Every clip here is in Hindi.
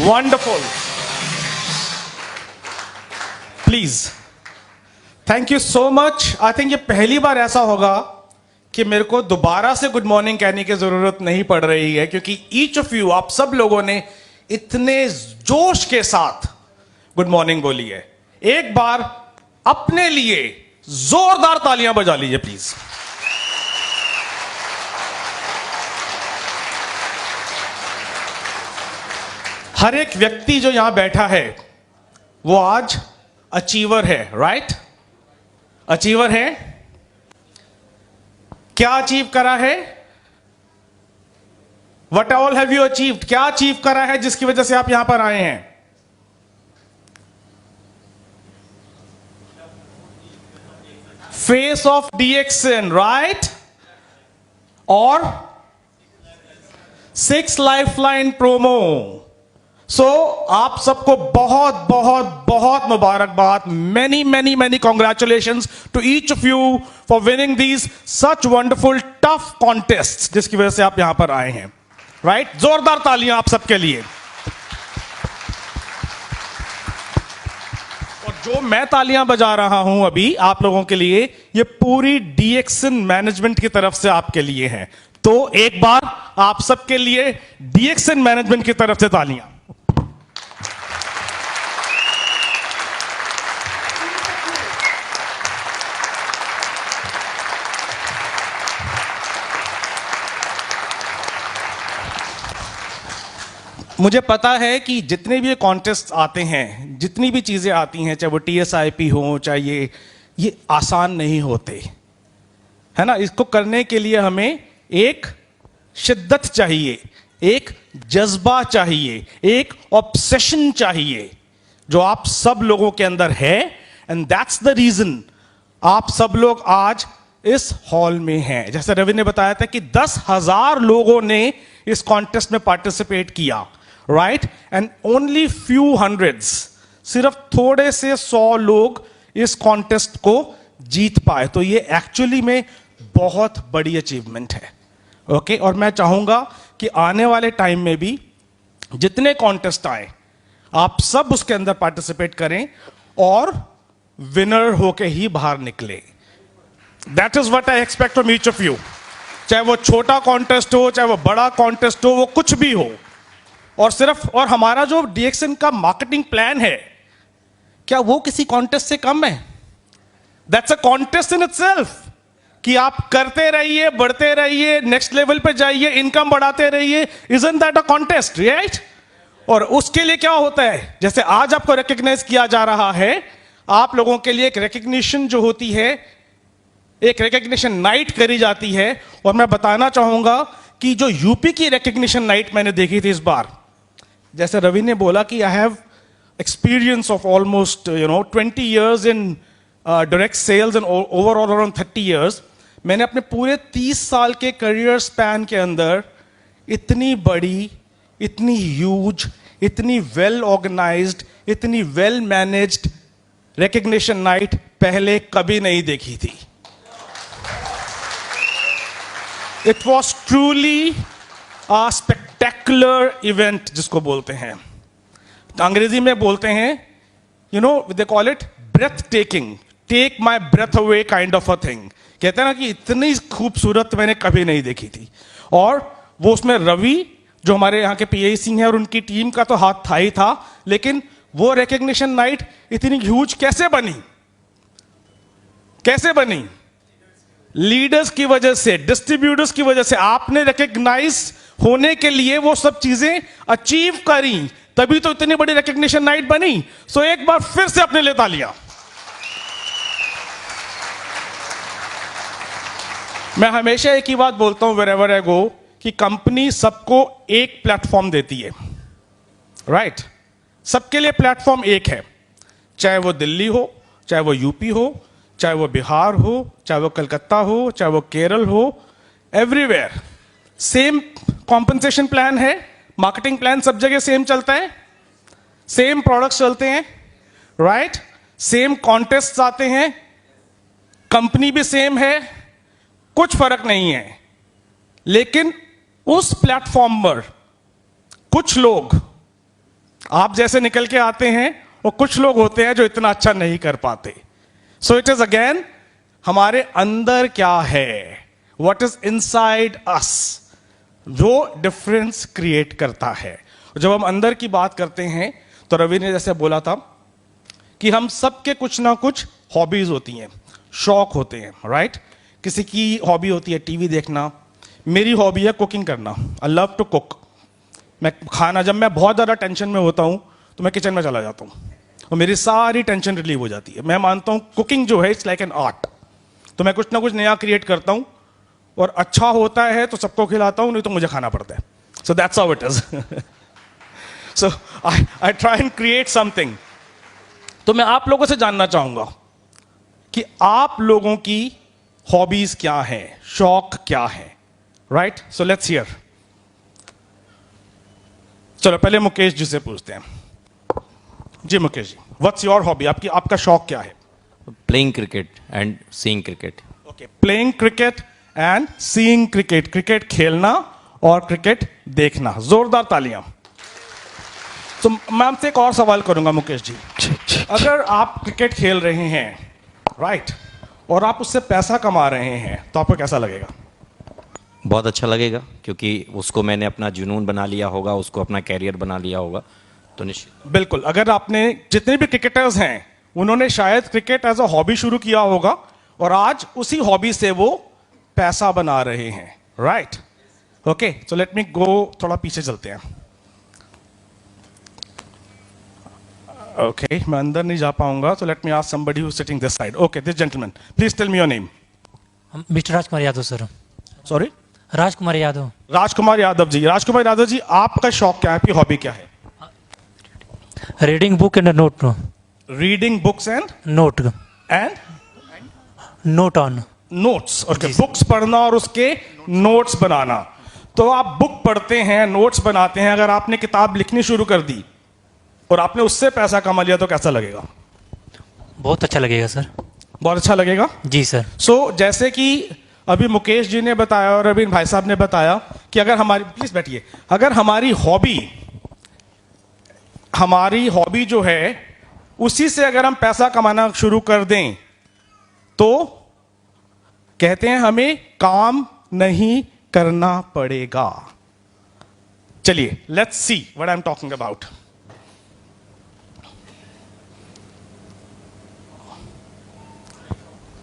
Wonderful. Please, thank you so much. I think ये पहली बार ऐसा होगा कि मेरे को दोबारा से गुड मॉर्निंग कहने की जरूरत नहीं पड़ रही है, क्योंकि ईच ऑफ यू, आप सब लोगों ने इतने जोश के साथ गुड मॉर्निंग बोली है। एक बार अपने लिए जोरदार तालियां बजा लीजिए प्लीज। हर एक व्यक्ति जो यहां बैठा है वो आज अचीवर है, राइट? अचीवर है। क्या अचीव करा है? What all have you achieved? क्या अचीव करा है जिसकी वजह से आप यहां पर आए हैं? Face of DXN, right? और 6 लाइफलाइन प्रोमो। सो आप सबको बहुत बहुत बहुत मुबारकबाद। Many many many congratulations to each of you for winning these such wonderful tough contest जिसकी वजह से आप यहां पर आए हैं, राइट? जोरदार तालियां आप सबके लिए। और जो मैं तालियां बजा रहा हूं अभी आप लोगों के लिए, ये पूरी DXN मैनेजमेंट की तरफ से आपके लिए है। तो एक बार आप सबके लिए DXN मैनेजमेंट की तरफ से तालियां। मुझे पता है कि जितने भी ये कॉन्टेस्ट आते हैं, जितनी भी चीज़ें आती हैं, चाहे वो TSIP हो, चाहे ये आसान नहीं होते, है ना? इसको करने के लिए हमें एक शिद्दत चाहिए, एक जज्बा चाहिए, एक ऑब्सेशन चाहिए, जो आप सब लोगों के अंदर है। एंड दैट्स द रीजन आप सब लोग आज इस हॉल में हैं। जैसे रवि ने बताया था कि 10,000 लोगों ने इस कॉन्टेस्ट में पार्टिसिपेट किया, right? And only few hundreds, सिर्फ थोड़े से 100 लोग इस कॉन्टेस्ट को जीत पाए। तो ये एक्चुअली में बहुत बड़ी अचीवमेंट है, ओके? और मैं चाहूंगा कि आने वाले टाइम में भी जितने कॉन्टेस्ट आए आप सब उसके अंदर पार्टिसिपेट करें और विनर होके ही बाहर निकले। That is what I expect from each of you. चाहे वो छोटा कॉन्टेस्ट हो, चाहे वो बड़ा कॉन्टेस्ट हो, वो कुछ भी हो। और हमारा जो DXN का मार्केटिंग प्लान है, क्या वो किसी कॉन्टेस्ट से कम है? That's a contest in itself, कि आप करते रहिए, बढ़ते रहिए, नेक्स्ट लेवल पे जाइए, इनकम बढ़ाते रहिए। Isn't that a contest, right? और उसके लिए क्या होता है, जैसे आज आपको रिकॉग्नाइज किया जा रहा है, आप लोगों के लिए एक रिकॉग्निशन जो होती है, एक रिकॉग्निशन नाइट करी जाती है। और मैं बताना चाहूंगा कि जो यूपी की रिकॉग्निशन नाइट मैंने देखी थी इस बार, जैसे रवि ने बोला कि I have experience of almost 20 years in direct sales and overall around 30 years। मैंने अपने पूरे 30 साल के करियर स्पैन के अंदर इतनी बड़ी, इतनी ह्यूज, इतनी वेल ऑर्गेनाइज्ड, इतनी वेल मैनेज्ड रिकॉग्निशन नाइट पहले कभी नहीं देखी थी। It was truly a spectacular event, जिसको बोलते हैं, अंग्रेजी में बोलते हैं, they call it breathtaking, take my breath away kind of a thing. कहते हैं ना कि इतनी खूबसूरत मैंने कभी नहीं देखी थी। और वो उसमें रवि जो हमारे यहाँ के PI सिंह हैं और उनकी टीम का तो हाथ था ही था, लेकिन वो रिकॉग्निशन नाइट इतनी ह्यूज कैसे बनी? कैसे बनी? लीडर्स की वजह से, डिस्ट्रीब्यूटर्स की वजह से। आपने रिकॉग्नाइज होने के लिए वो सब चीजें अचीव करी, तभी तो इतनी बड़ी रिकॉग्निशन नाइट बनी। सो एक बार फिर से अपने लिए तालियां। मैं हमेशा एक ही बात बोलता हूं वेरेवर आई गो, कि कंपनी सबको एक प्लेटफॉर्म देती है, राइट? सबके लिए प्लेटफॉर्म एक है, चाहे वो दिल्ली हो, चाहे वो यूपी हो, चाहे वो बिहार हो, चाहे वो कलकत्ता हो, चाहे वो केरल हो, एवरीवेयर सेम कॉम्पनसेशन प्लान है, मार्केटिंग प्लान सब जगह सेम चलता है, सेम प्रोडक्ट्स चलते हैं, राइट? सेम कॉन्टेस्ट आते हैं, कंपनी भी सेम है, कुछ फर्क नहीं है। लेकिन उस प्लेटफॉर्म पर कुछ लोग आप जैसे निकल के आते हैं और कुछ लोग होते हैं जो इतना अच्छा नहीं कर पाते. सो इट इज अगेन हमारे अंदर क्या है, व्हाट इज इनसाइड अस, जो डिफरेंस क्रिएट करता है. जब हम अंदर की बात करते हैं तो रवि ने जैसे बोला था कि हम सबके कुछ ना कुछ हॉबीज होती हैं, शौक होते हैं, राइट. किसी की हॉबी होती है टीवी देखना. मेरी हॉबी है कुकिंग करना. I love to cook. मैं खाना, जब मैं बहुत ज़्यादा टेंशन में होता हूँ तो मैं किचन में चला जाता हूँ और मेरी सारी टेंशन रिलीव हो जाती है. मैं मानता हूँ कुकिंग जो है इट्स लाइक एन आर्ट. तो मैं कुछ ना कुछ नया क्रिएट करता हूँ और अच्छा होता है तो सबको खिलाता हूँ, नहीं तो मुझे खाना पड़ता है. So that's how it is. So I try and create something. तो मैं आप लोगों से जानना चाहूंगा कि आप लोगों की हॉबीज क्या हैं, शौक क्या है, राइट. So let's hear. चलो पहले मुकेश जी से पूछते हैं. जी Mukesh ji, what's your hobby, आपका शौक क्या है? Playing cricket and seeing cricket. Okay, playing cricket and seeing cricket. Cricket खेलना और क्रिकेट देखना. जोरदार तालियां. तो मैं आपसे एक और सवाल करूंगा मुकेश जी. अगर आप क्रिकेट खेल रहे हैं, राइट, और आप उससे पैसा कमा रहे हैं तो आपको कैसा लगेगा? बहुत अच्छा लगेगा, क्योंकि उसको मैंने अपना जुनून बना लिया होगा, उसको अपना कैरियर बना लिया होगा, तो निश्चित. बिल्कुल. अगर आपने, जितने भी क्रिकेटर्स हैं उन्होंने शायद क्रिकेट एज अ हॉबी शुरू किया होगा और आज उसी हॉबी से वो पैसा बना रहे हैं, right. Okay, so let me go, थोड़ा पीछे चलते हैं. ओके, मैं अंदर नहीं जा पाऊंगा, so let me ask somebody who's sitting this side. Okay, this gentleman. Please tell me your name. Mister Rajkumar Yadav sir. Sorry? Rajkumar Yadav. Rajkumar Yadav ji. Rajkumar Yadav ji, आपका शौक क्या है, आपकी हॉबी क्या है? Reading book and note. Reading books and note note on notes. Okay, books पढ़ना और उसके नोट्स बनाना. तो आप बुक पढ़ते हैं, नोट्स बनाते हैं. अगर आपने किताब लिखनी शुरू कर दी और आपने उससे पैसा कमा लिया तो कैसा लगेगा? बहुत अच्छा लगेगा सर. बहुत अच्छा लगेगा. जी सर. सो जैसे कि अभी मुकेश जी ने बताया और अभी भाई साहब ने बताया कि अगर हमारी, प्लीज बैठिए, अगर हमारी हॉबी जो है उसी से अगर हम पैसा कमाना शुरू कर दें तो कहते हैं हमें काम नहीं करना पड़ेगा. चलिए, let's see what I am talking about.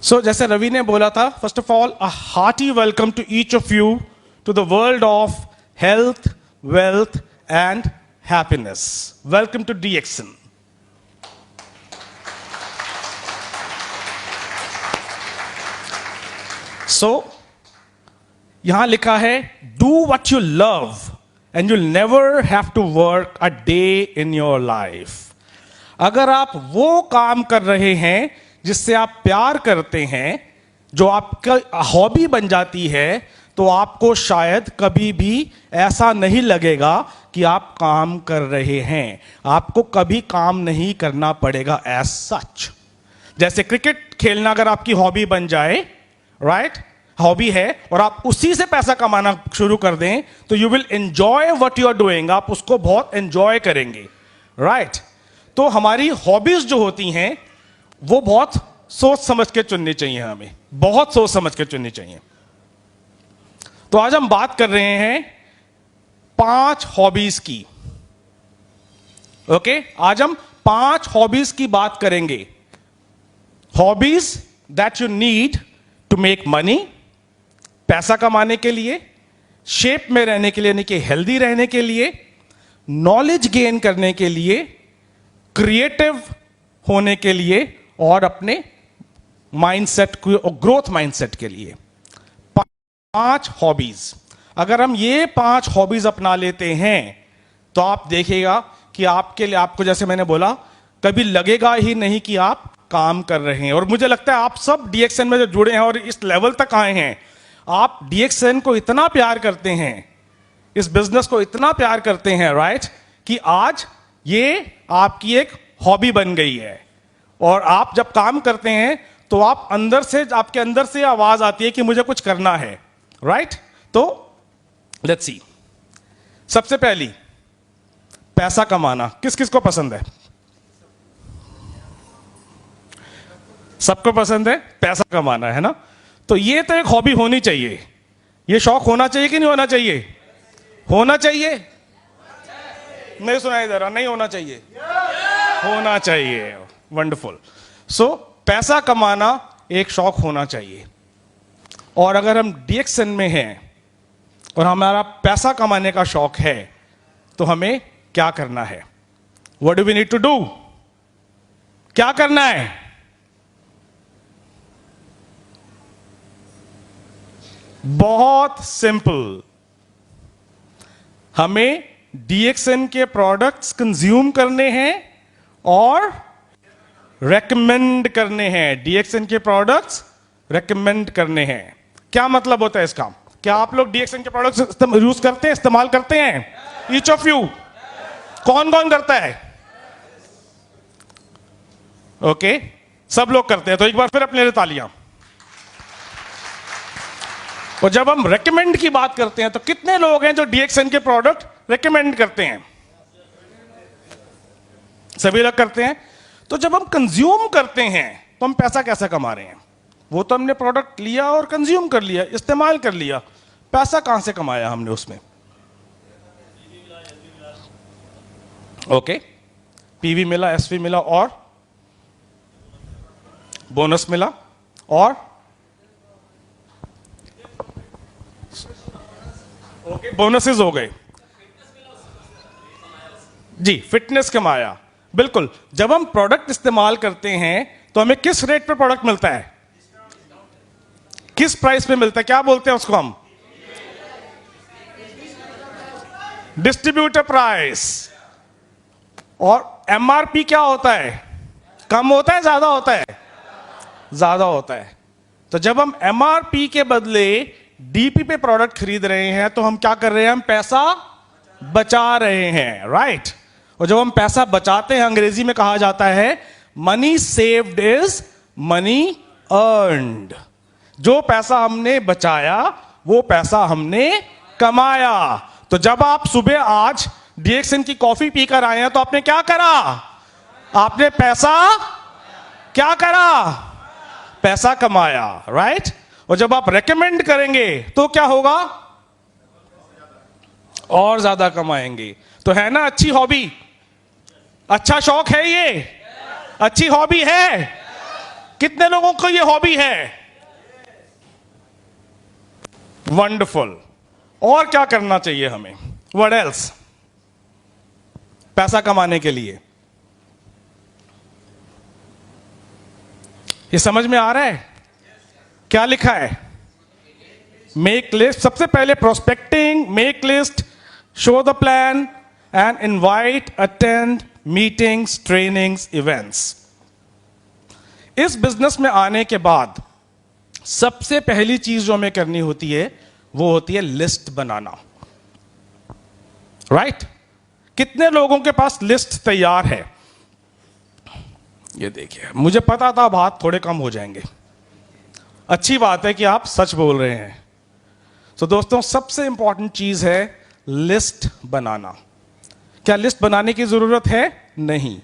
So जैसे रवि ने बोला था, first of all a hearty welcome to each of you to the world of health, wealth and happiness. Welcome to DXN. So यहां लिखा है, do what you love and you'll never have to work a day in your life. अगर आप वो काम कर रहे हैं जिससे आप प्यार करते हैं, जो आपका हॉबी बन जाती है, तो आपको शायद कभी भी ऐसा नहीं लगेगा कि आप काम कर रहे हैं. आपको कभी काम नहीं करना पड़ेगा एज सच. जैसे क्रिकेट खेलना अगर आपकी हॉबी बन जाए, राइट, हॉबी है, और आप उसी से पैसा कमाना शुरू कर दें तो you will enjoy what you are doing. आप उसको बहुत एंजॉय करेंगे, राइट. तो हमारी हॉबीज जो होती हैं वो बहुत सोच समझ के चुननी चाहिए. हमें बहुत सोच समझ के चुननी चाहिए. तो आज हम बात कर रहे हैं 5 हॉबीज की. ओके, आज हम 5 हॉबीज की बात करेंगे. Hobbies that you need to make money, पैसा कमाने के लिए, शेप में रहने के लिए, यानी कि हेल्दी रहने के लिए, नॉलेज गेन करने के लिए, क्रिएटिव होने के लिए और अपने माइंडसेट को, ग्रोथ माइंडसेट के लिए. 5 हॉबीज. अगर हम ये 5 हॉबीज अपना लेते हैं तो आप देखिएगा कि आपके लिए, आपको जैसे मैंने बोला, कभी लगेगा ही नहीं कि आप काम कर रहे हैं. और मुझे लगता है आप सब DXN में जो जुड़े हैं और इस लेवल तक आए हैं, आप DXN को इतना प्यार करते हैं, इस बिजनेस को इतना प्यार करते हैं, राइट, कि आज ये आपकी एक हॉबी बन गई है. और आप जब काम करते हैं तो आप अंदर से, आपके अंदर से आवाज आती है कि मुझे कुछ करना है, राइट. तो लेट्स सी. सबसे पहली पैसा कमाना किस किस को पसंद है? सबको पसंद है पैसा कमाना, है ना? तो ये तो एक हॉबी होनी चाहिए, ये शौक होना चाहिए कि नहीं होना चाहिए? होना चाहिए। नहीं सुनाई दे रहा, नहीं होना चाहिए, होना चाहिए। वंडरफुल। सो पैसा कमाना एक शौक होना चाहिए। और अगर हम डीएक्सएन में हैं और हमारा पैसा कमाने का शौक है तो हमें क्या करना है? What do we need to do? क्या करना है? बहुत सिंपल, हमें डीएक्सएन के प्रोडक्ट्स कंज्यूम करने हैं और रेकमेंड करने हैं। डीएक्सएन के प्रोडक्ट्स रेकमेंड करने हैं। क्या मतलब होता है इसका? क्या आप लोग डीएक्सएन के प्रोडक्ट्स यूज करते हैं, इस्तेमाल करते हैं? ईच ऑफ यू, कौन कौन करता है? ओके, सब लोग करते हैं। तो एक बार फिर अपने लिए तालियां। और जब हम रेकमेंड की बात करते हैं तो कितने लोग हैं जो डीएक्सएन के प्रोडक्ट रेकमेंड करते हैं? सभी लोग करते हैं। तो जब हम कंज्यूम करते हैं तो हम पैसा कैसे कमा रहे हैं? वो तो हमने प्रोडक्ट लिया और कंज्यूम कर लिया, इस्तेमाल कर लिया, पैसा कहां से कमाया हमने उसमें? ओके, पीवी मिला, एसवी मिला और बोनस मिला और ओके, बोनसेस हो गए जी, फिटनेस कमाया। बिल्कुल, जब हम प्रोडक्ट इस्तेमाल करते हैं तो हमें किस रेट पे प्रोडक्ट मिलता है? किस प्राइस पे मिलता है? क्या बोलते हैं उसको हम? Distributor price. और एमआरपी क्या होता है? कम होता है, ज्यादा होता है? ज्यादा होता है। तो जब हम एमआरपी के बदले डीपी पे प्रोडक्ट खरीद रहे हैं तो हम क्या कर रहे हैं? हम पैसा बचा रहे हैं, राइट? और जब हम पैसा बचाते हैं, अंग्रेजी में कहा जाता है money saved is money earned. जो पैसा हमने बचाया वो पैसा हमने कमाया। तो जब आप सुबह आज डीएक्सएन की कॉफी पीकर आए हैं तो आपने क्या करा? आपने पैसा क्या करा? पैसा कमाया, राइट? और जब आप रेकमेंड करेंगे तो क्या होगा? और ज्यादा कमाएंगे। तो है ना अच्छी हॉबी, अच्छा शौक है ये, अच्छी हॉबी है। कितने लोगों को ये हॉबी है? वंडरफुल। और क्या करना चाहिए हमें? What else? पैसा कमाने के लिए ये समझ में आ रहा है? क्या लिखा है? Make list. सबसे पहले prospecting, make list, show the plan and invite, attend meetings, trainings, events. इस बिजनेस में आने के बाद सबसे पहली चीज जो हमें करनी होती है वो होती है लिस्ट बनाना, राइट? कितने लोगों के पास लिस्ट तैयार है? ये देखिए, मुझे पता था अब हाथ थोड़े कम हो जाएंगे। अच्छी बात है कि आप सच बोल रहे हैं। तो दोस्तों, सबसे इंपॉर्टेंट चीज है लिस्ट बनाना। क्या लिस्ट बनाने की जरूरत है? नहीं।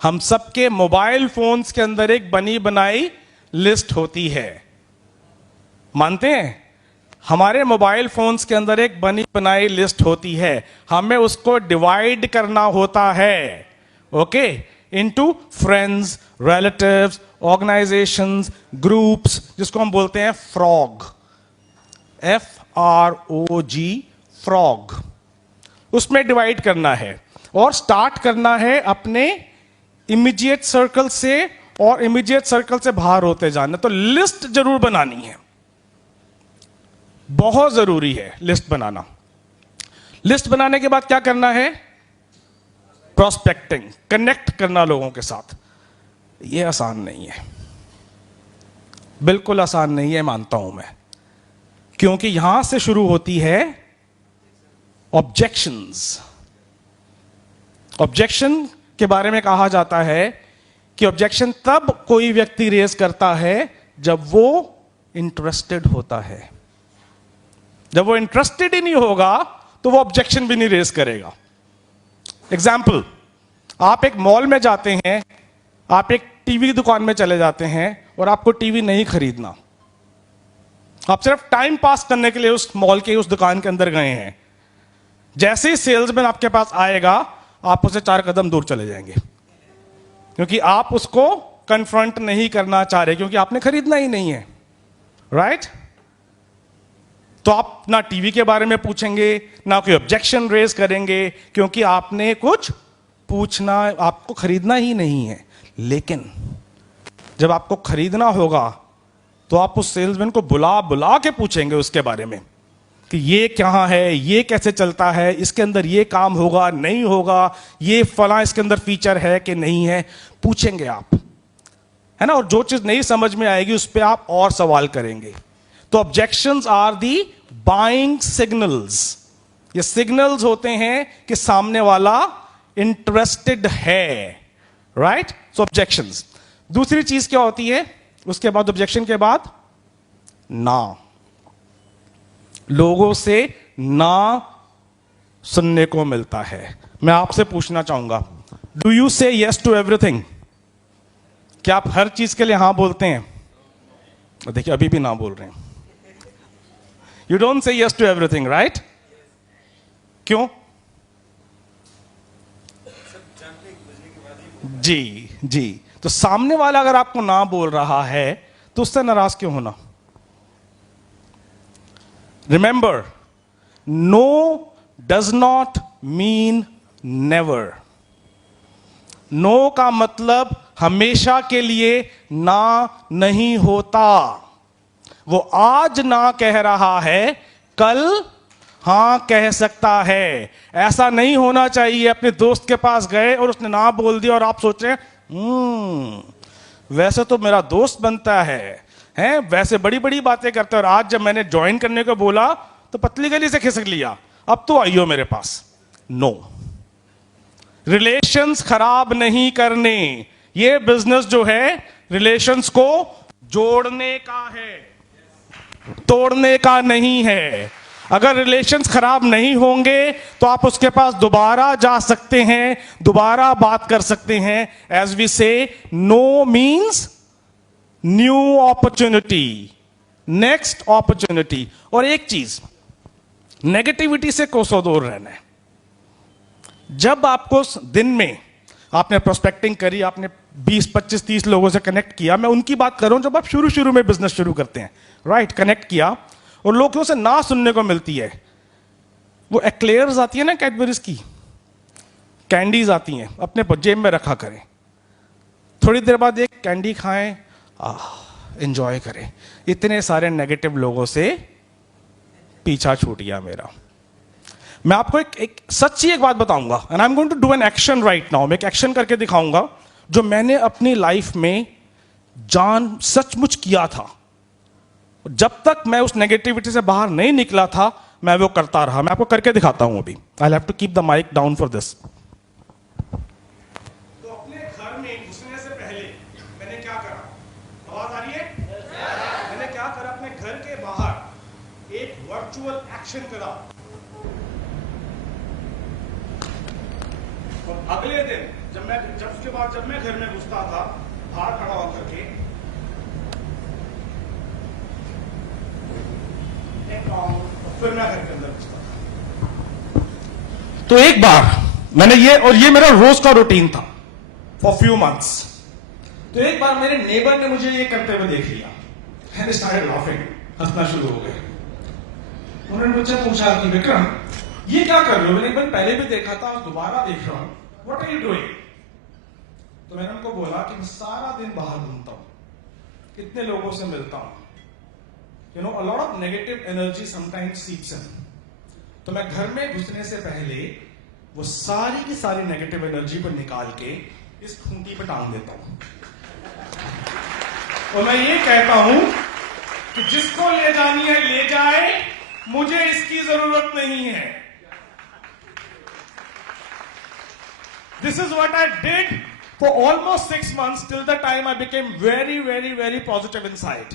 हम सबके मोबाइल फोन्स के अंदर एक बनी बनाई लिस्ट होती है, मानते हैं? हमारे मोबाइल फोन्स के अंदर एक बनी बनाई लिस्ट होती है, हमें उसको डिवाइड करना होता है, okay, into friends, relatives, organisations, groups, जिसको हम बोलते हैं फ्रॉग, FROG, फ्रॉग। उसमें डिवाइड करना है और स्टार्ट करना है अपने इमीडिएट सर्कल से और इमीडिएट सर्कल से बाहर होते जाना। तो लिस्ट जरूर बनानी है, बहुत जरूरी है लिस्ट बनाना। लिस्ट बनाने के बाद क्या करना है? प्रोस्पेक्टिंग, कनेक्ट करना लोगों के साथ। यह आसान नहीं है, बिल्कुल आसान नहीं है, मानता हूं मैं, क्योंकि यहां से शुरू होती है ऑब्जेक्शंस। ऑब्जेक्शन के बारे में कहा जाता है कि ऑब्जेक्शन तब कोई व्यक्ति रेज करता है जब वो इंटरेस्टेड होता है। जब वो इंटरेस्टेड ही नहीं होगा तो वो ऑब्जेक्शन भी नहीं रेज करेगा। एग्जाम्पल, आप एक मॉल में जाते हैं, आप एक टीवी की दुकान में चले जाते हैं और आपको टीवी नहीं खरीदना, आप सिर्फ टाइम पास करने के लिए उस मॉल के उस दुकान के अंदर गए हैं। जैसे ही सेल्समैन आपके पास आएगा, आप उसे 4 कदम दूर चले जाएंगे, क्योंकि आप उसको कन्फ्रंट नहीं करना चाह रहे, क्योंकि आपने खरीदना ही नहीं है, राइट? तो आप ना टीवी के बारे में पूछेंगे, ना कोई ऑब्जेक्शन रेज करेंगे, क्योंकि आपने कुछ पूछना, आपको खरीदना ही नहीं है। लेकिन जब आपको खरीदना होगा तो आप उस सेल्समैन को बुला बुला के पूछेंगे उसके बारे में कि ये कहाँ है, ये कैसे चलता है, इसके अंदर ये काम होगा नहीं होगा, ये फला इसके अंदर फीचर है कि नहीं है, पूछेंगे आप, है ना? और जो चीज नहीं समझ में आएगी उस पर आप और सवाल करेंगे। तो objections are the buying signals. ये सिग्नल्स होते हैं कि सामने वाला इंटरेस्टेड है, राइट? सो ऑब्जेक्शंस। दूसरी चीज क्या होती है उसके बाद, ऑब्जेक्शन के बाद? ना। लोगों से ना सुनने को मिलता है। मैं आपसे पूछना चाहूंगा, डू यू से यस टू एवरीथिंग? क्या आप हर चीज के लिए हां बोलते हैं? देखिए अभी भी ना बोल रहे हैं। You don't say yes to everything, right? क्यों? जी जी। तो सामने वाला अगर आपको ना बोल रहा है तो उससे नाराज क्यों होना? Remember, no does not mean never. No का मतलब हमेशा के लिए ना नहीं होता। वो आज ना कह रहा है, कल हां कह सकता है। ऐसा नहीं होना चाहिए अपने दोस्त के पास गए और उसने ना बोल दिया और आप सोच रहे हैं वैसे तो मेरा दोस्त बनता है, हैं? वैसे बड़ी बड़ी बातें करते हैं, और आज जब मैंने ज्वाइन करने को बोला तो पतली गली से खिसक लिया, अब तो आइयो मेरे पास। नो। रिलेशंस खराब नहीं करने, ये बिजनेस जो है रिलेशंस को जोड़ने का है, तोड़ने का नहीं है। अगर रिलेशंस खराब नहीं होंगे तो आप उसके पास दोबारा जा सकते हैं, दोबारा बात कर सकते हैं। As we say, no means new opportunity, next opportunity. और एक चीज, नेगेटिविटी से कोसों दूर रहना है। जब आपको दिन में आपने प्रोस्पेक्टिंग करी, आपने 20, 25, 30 लोगों से कनेक्ट किया, मैं उनकी बात कर रहा हूं जब आप शुरू शुरू में बिजनेस शुरू करते हैं, राइट? कनेक्ट किया और लोगों से ना सुनने को मिलती है। वो एक्लेयर्स आती है ना, कैडबरीज की कैंडीज आती हैं, अपने जेब में रखा करें। थोड़ी देर बाद एक कैंडी खाएं, एंजॉय करें। इतने सारे नेगेटिव लोगों से पीछा छूट गया मेरा। मैं आपको एक सच्ची एक बात बताऊंगा, and I am going to do an action right now. मैं एक एक्शन करके दिखाऊंगा जो मैंने अपनी लाइफ में सचमुच किया था। जब तक मैं उस नेगेटिविटी से बाहर नहीं निकला था, मैं वो करता रहा। मैं आपको करके दिखाता हूं अभी। I have to keep the mic down for this. तो अपने घर में घुसने से पहले मैंने क्या करा? आवाज आ रही है? मैंने क्या करा? अपने घर के बाहर एक वर्चुअल एक्शन करा, और अगले दिन जब मैं घर में घुसता था, बाहर खड़ा होकर के फिर मैं घर के अंदर घुसता था। तो एक बार मैंने ये मेरा रोज का रूटीन था फॉर फ्यू मंथ्स। तो एक बार मेरे नेबर ने मुझे ये करते हुए देख लिया, एंड स्टार्टेड लाफिंग, हंसना शुरू हो गए। उन्होंने मुझसे पूछा कि विक्रम ये क्या कर रहे हो? मैंने एक बार पहले भी देखा था और दोबारा देख रहा हूं, व्हाट आर यू डूइंग? तो मैंने उनको बोला कि मैं सारा दिन बाहर घूमता हूं, कितने लोगों से मिलता हूं, you know, a lot of negative energy sometimes seeps in. तो मैं घर में घुसने से पहले वो सारी की सारी नेगेटिव एनर्जी को निकाल के इस खूंटी पे टांग देता हूं, और मैं ये कहता हूं कि जिसको ले जानी है ले जाए, मुझे इसकी जरूरत नहीं है। This is what I did for almost 6 months till the time I became very, very, very positive inside.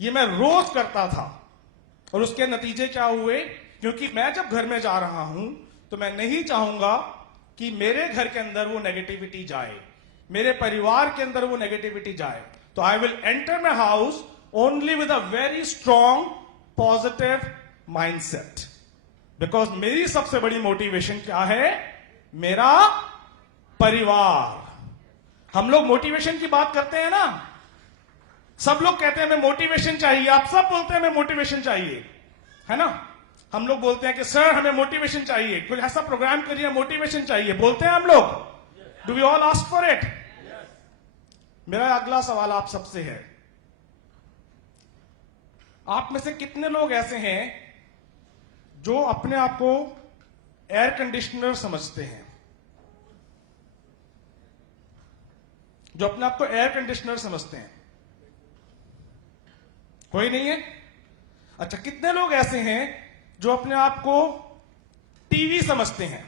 ये मैं रोज करता था, और उसके नतीजे क्या हुए? क्योंकि मैं जब घर में जा रहा हूं तो मैं नहीं चाहूंगा कि मेरे घर के अंदर वो नेगेटिविटी जाए, मेरे परिवार के अंदर वो नेगेटिविटी जाए। तो I will enter my house only with a very strong positive mindset, because मेरी सबसे बड़ी मोटिवेशन क्या है? मेरा परिवार। हम लोग मोटिवेशन की बात करते हैं ना, सब लोग कहते हैं हमें मोटिवेशन चाहिए, आप सब बोलते हैं हमें मोटिवेशन चाहिए, है ना? हम लोग बोलते हैं कि सर हमें मोटिवेशन चाहिए, कुछ ऐसा प्रोग्राम करिए, मोटिवेशन चाहिए, बोलते हैं हम लोग। Do we all ask for it? मेरा अगला सवाल आप सबसे है, आप में से कितने लोग ऐसे हैं जो अपने आप को एयर कंडीशनर समझते हैं? जो अपने आप को एयर कंडीशनर समझते हैं? कोई नहीं है? अच्छा, कितने लोग ऐसे हैं जो अपने आप को टीवी समझते हैं?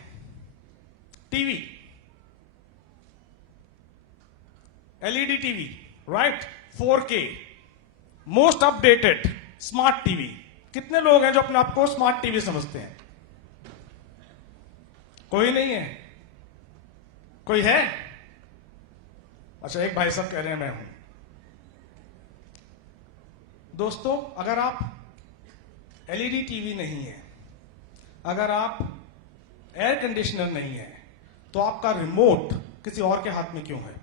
TV, LED TV, right, 4K, most updated smart TV. कितने लोग हैं जो अपने आप को स्मार्ट टीवी समझते हैं? कोई नहीं है? कोई है? अच्छा, एक भाई साहब कह रहे हैं मैं हूं। दोस्तों, अगर आप एलईडी टीवी नहीं है, अगर आप एयर कंडीशनर नहीं है, तो आपका रिमोट किसी और के हाथ में क्यों है?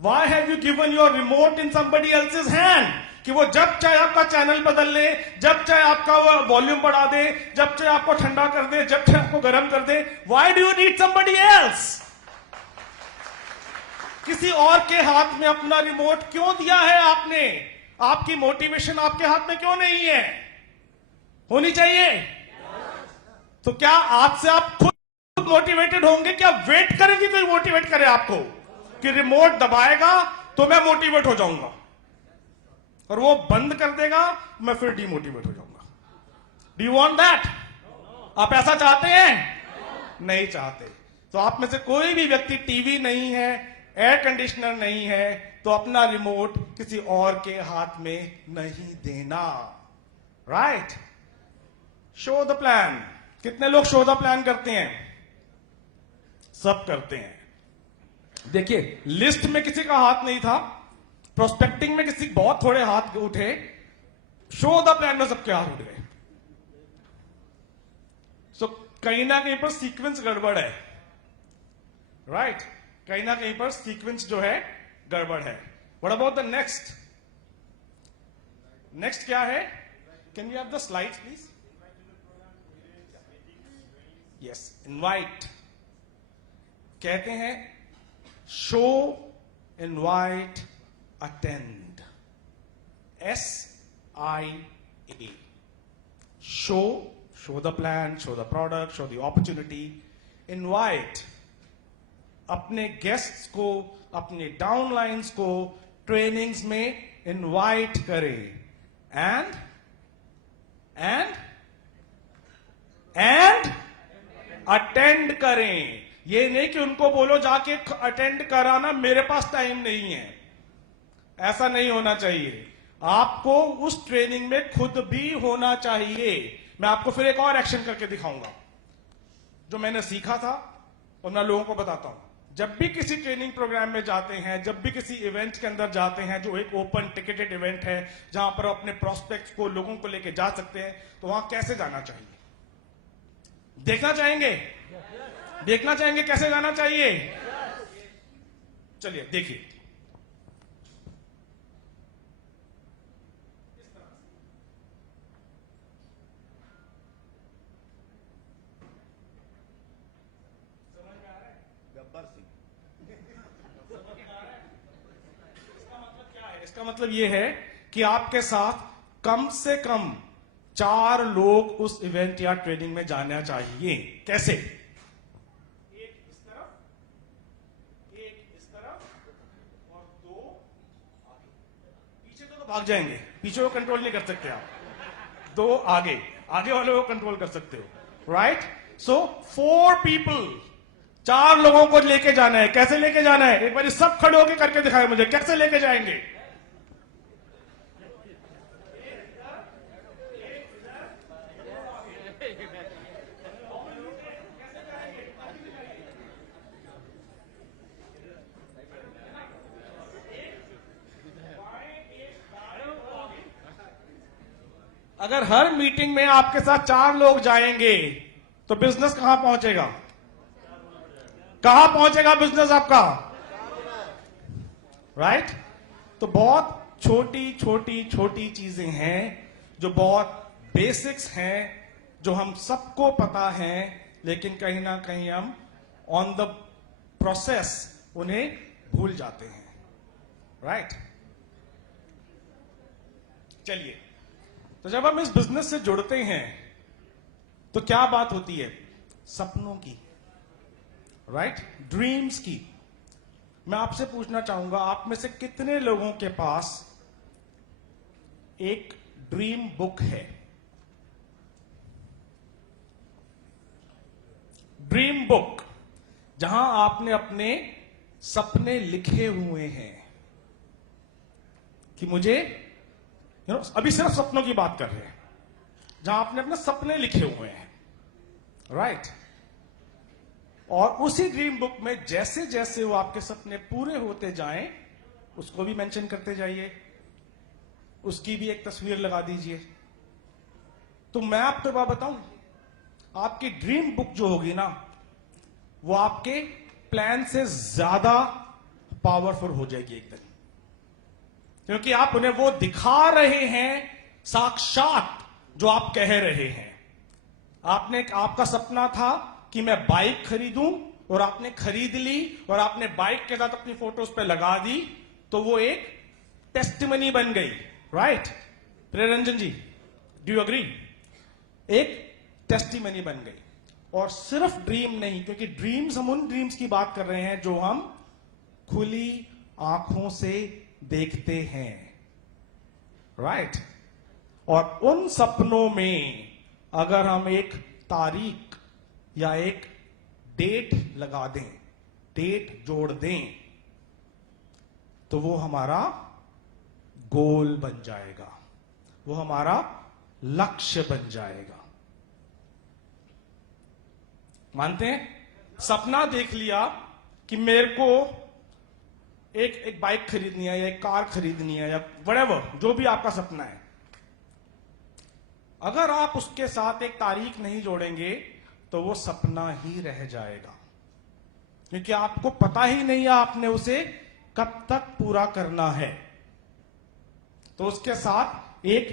Why have you given your remote in somebody else's hand? कि वो जब चाहे आपका चैनल बदल ले, जब चाहे आपका वो वॉल्यूम बढ़ा दे, जब चाहे आपको ठंडा कर दे, जब चाहे आपको गर्म कर दे। Why do you need somebody else? किसी और के हाथ में अपना रिमोट क्यों दिया है आपने? आपकी मोटिवेशन आपके हाथ में क्यों नहीं है? होनी चाहिए। तो क्या आज से आप खुद मोटिवेटेड होंगे? क्या वेट करें कि कोई मोटिवेट करे आपको कि रिमोट दबाएगा तो मैं मोटिवेट हो जाऊंगा, और वो बंद कर देगा मैं फिर डीमोटिवेट हो जाऊंगा? Do you want that? आप ऐसा चाहते हैं? नहीं चाहते। तो आप में से कोई भी व्यक्ति टीवी नहीं है, एयर कंडीशनर नहीं है, तो अपना रिमोट किसी और के हाथ में नहीं देना, राइट? Show the plan. कितने लोग शो द प्लान करते हैं? सब करते हैं। देखिए, लिस्ट में किसी का हाथ नहीं था, प्रोस्पेक्टिंग में किसी बहुत थोड़े हाथ उठे, शो द प्लान में सबके हाथ उठ गए। सो कहीं ना कहीं पर सीक्वेंस गड़बड़ है, राइट? कहीं ना कहीं पर सीक्वेंस जो है गड़बड़ है। What about the next? Next क्या है? Can you have the slides please? Yes, invite. कहते हैं show, invite, attend. SIA। Show the plan, show the product, show the opportunity. Invite, अपने गेस्ट्स को, अपने डाउनलाइंस को ट्रेनिंग्स में इनवाइट करें। एंड अटेंड करें। ये नहीं कि उनको बोलो जाके अटेंड कराना, मेरे पास टाइम नहीं है। ऐसा नहीं होना चाहिए। आपको उस ट्रेनिंग में खुद भी होना चाहिए। मैं आपको फिर एक और एक्शन करके दिखाऊंगा जो मैंने सीखा था, और मैं लोगों को बताता हूं। जब भी किसी ट्रेनिंग प्रोग्राम में जाते हैं, जब भी किसी इवेंट के अंदर जाते हैं जो एक ओपन टिकटेड इवेंट है, जहां पर अपने प्रोस्पेक्ट्स को, लोगों को लेके जा सकते हैं, तो वहां कैसे जाना चाहिए? देखना चाहेंगे? देखना चाहेंगे कैसे जाना चाहिए? चलिए देखिए। इसका मतलब यह है कि आपके साथ कम से कम 4 लोग उस इवेंट या ट्रेनिंग में जाना चाहिए। कैसे? एक इस तरफ, एक इस तरफ, और 2 आगे। पीछे तो भाग जाएंगे, पीछे को कंट्रोल नहीं कर सकते आप। 2 आगे, आगे वाले को कंट्रोल कर सकते हो, राइट? सो 4 पीपल, 4 लोगों को लेके जाना है। कैसे लेके जाना है? एक बार सब खड़े होकर करके दिखाए मुझे, कैसे लेके जाएंगे? अगर हर मीटिंग में आपके साथ 4 लोग जाएंगे तो बिजनेस कहां पहुंचेगा? कहां पहुंचेगा बिजनेस आपका? राइट? तो बहुत छोटी छोटी छोटी चीजें हैं जो बहुत बेसिक्स हैं, जो हम सबको पता है, लेकिन कहीं ना कहीं हम ऑन द प्रोसेस उन्हें भूल जाते हैं। राइट? चलिए, तो जब हम इस बिजनेस से जुड़ते हैं तो क्या बात होती है? सपनों की, राइट? ड्रीम्स की। मैं आपसे पूछना चाहूंगा, आप में से कितने लोगों के पास एक ड्रीम बुक है? ड्रीम बुक, जहां आपने अपने सपने लिखे हुए हैं कि मुझे अभी सिर्फ सपनों की बात कर रहे हैं, जहां आपने अपने सपने लिखे हुए हैं। राइट? और उसी ड्रीम बुक में जैसे जैसे वो आपके सपने पूरे होते जाएं, उसको भी मेंशन करते जाइए, उसकी भी एक तस्वीर लगा दीजिए। तो मैं आपको बात बताऊं, आपकी ड्रीम बुक जो होगी ना, वो आपके प्लान से ज्यादा पावरफुल हो जाएगी एक दिन, क्योंकि आप उन्हें वो दिखा रहे हैं साक्षात जो आप कह रहे हैं। आपका सपना था कि मैं बाइक खरीदूं, और आपने खरीद ली, और आपने बाइक के साथ अपनी फोटोज पे लगा दी, तो वो एक टेस्टिमनी बन गई। Right? Priyaranjan ji, do you agree? एक टेस्टिमनी बन गई। और सिर्फ ड्रीम नहीं, क्योंकि ड्रीम्स, हम उन ड्रीम्स की बात कर रहे हैं जो हम खुली आंखों से देखते हैं। राइट? और उन सपनों में अगर हम एक तारीख या एक डेट लगा दें, डेट जोड़ दें, तो वो हमारा गोल बन जाएगा, वो हमारा लक्ष्य बन जाएगा। मानते हैं? सपना देख लिया कि मेरे को एक बाइक खरीदनी है, या एक कार खरीदनी है, या व्हाटएवर, जो भी आपका सपना है। अगर आप उसके साथ एक तारीख नहीं जोड़ेंगे तो वो सपना ही रह जाएगा, क्योंकि आपको पता ही नहीं है आपने उसे कब तक पूरा करना है। तो उसके साथ एक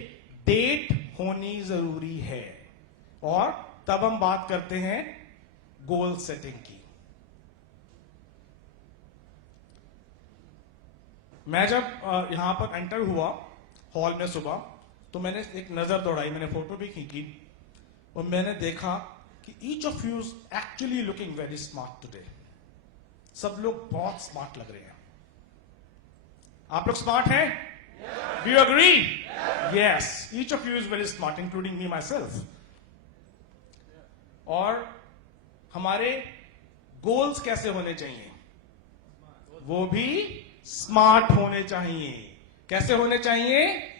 डेट होनी जरूरी है। और तब हम बात करते हैं गोल सेटिंग की। मैं जब यहां पर एंटर हुआ हॉल में सुबह, तो मैंने एक नजर दौड़ाई, मैंने फोटो भी खींची, और मैंने देखा कि each of you is actually looking very smart today. सब लोग बहुत स्मार्ट लग रहे हैं। आप लोग स्मार्ट हैं? Do you agree? Yes, each of you is very smart, including me my self. और हमारे गोल्स कैसे होने चाहिए? वो भी स्मार्ट होने चाहिए। कैसे होने चाहिए?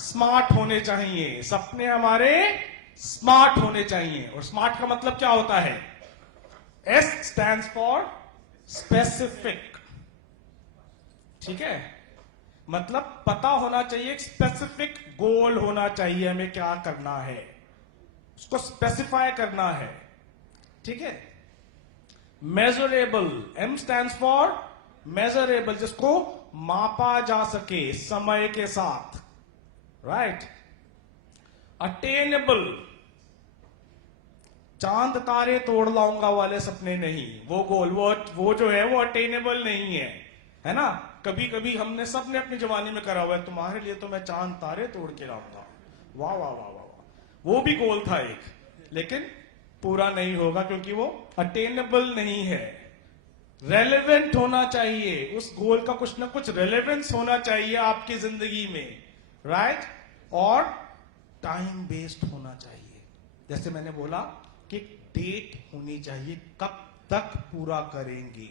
स्मार्ट होने चाहिए। सपने हमारे स्मार्ट होने चाहिए। और स्मार्ट का मतलब क्या होता है? S stands for specific. ठीक है? मतलब पता होना चाहिए, स्पेसिफिक गोल होना चाहिए, हमें क्या करना है, उसको स्पेसिफाई करना है। ठीक है? Measurable, M stands for measurable, जिसको मापा जा सके समय के साथ। राइट? अटेनेबल, चांद तारे तोड़ लाऊंगा वाले सपने नहीं, वो गोल, वो जो है वो अटेनेबल नहीं है ना? कभी कभी हमने सबने अपनी जवानी में करा हुआ है, तुम्हारे लिए तो मैं चांद तारे तोड़ के लाऊंगा। वाह वाह वाह वाह वाह, वो भी गोल था एक, लेकिन पूरा नहीं होगा क्योंकि वो अटेनेबल नहीं है। रेलेवेंट होना चाहिए, उस गोल का कुछ ना कुछ रेलेवेंस होना चाहिए आपकी जिंदगी में। राइट? और टाइम बेस्ड होना चाहिए। जैसे मैंने बोला कि डेट होनी चाहिए, कब तक पूरा करेंगे।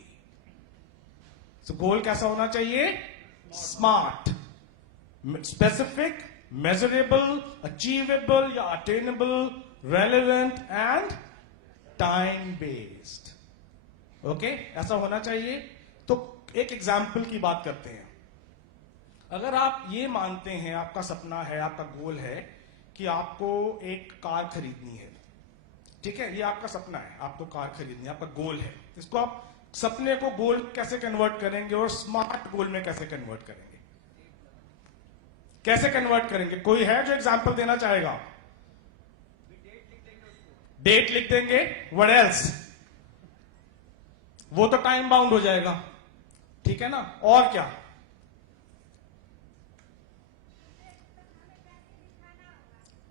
तो गोल कैसा होना चाहिए? स्मार्ट, स्पेसिफिक, मेजरेबल, अचीवेबल या attainable, relevant and time based. Okay, ऐसा होना चाहिए। तो एक एग्जाम्पल की बात करते हैं। अगर आप ये मानते हैं, आपका सपना है, आपका गोल है कि आपको एक कार खरीदनी है, ठीक है, ये आपका सपना है, आपको कार खरीदनी है, आपका गोल है। इसको आप सपने को गोल कैसे कन्वर्ट करेंगे और स्मार्ट गोल में कैसे कन्वर्ट करेंगे? कैसे कन्वर्ट करेंगे? कोई है जो एग्जांपल देना चाहेगा? डेट लिख देंगे। What else? वो तो टाइम बाउंड हो जाएगा, ठीक है ना? और क्या?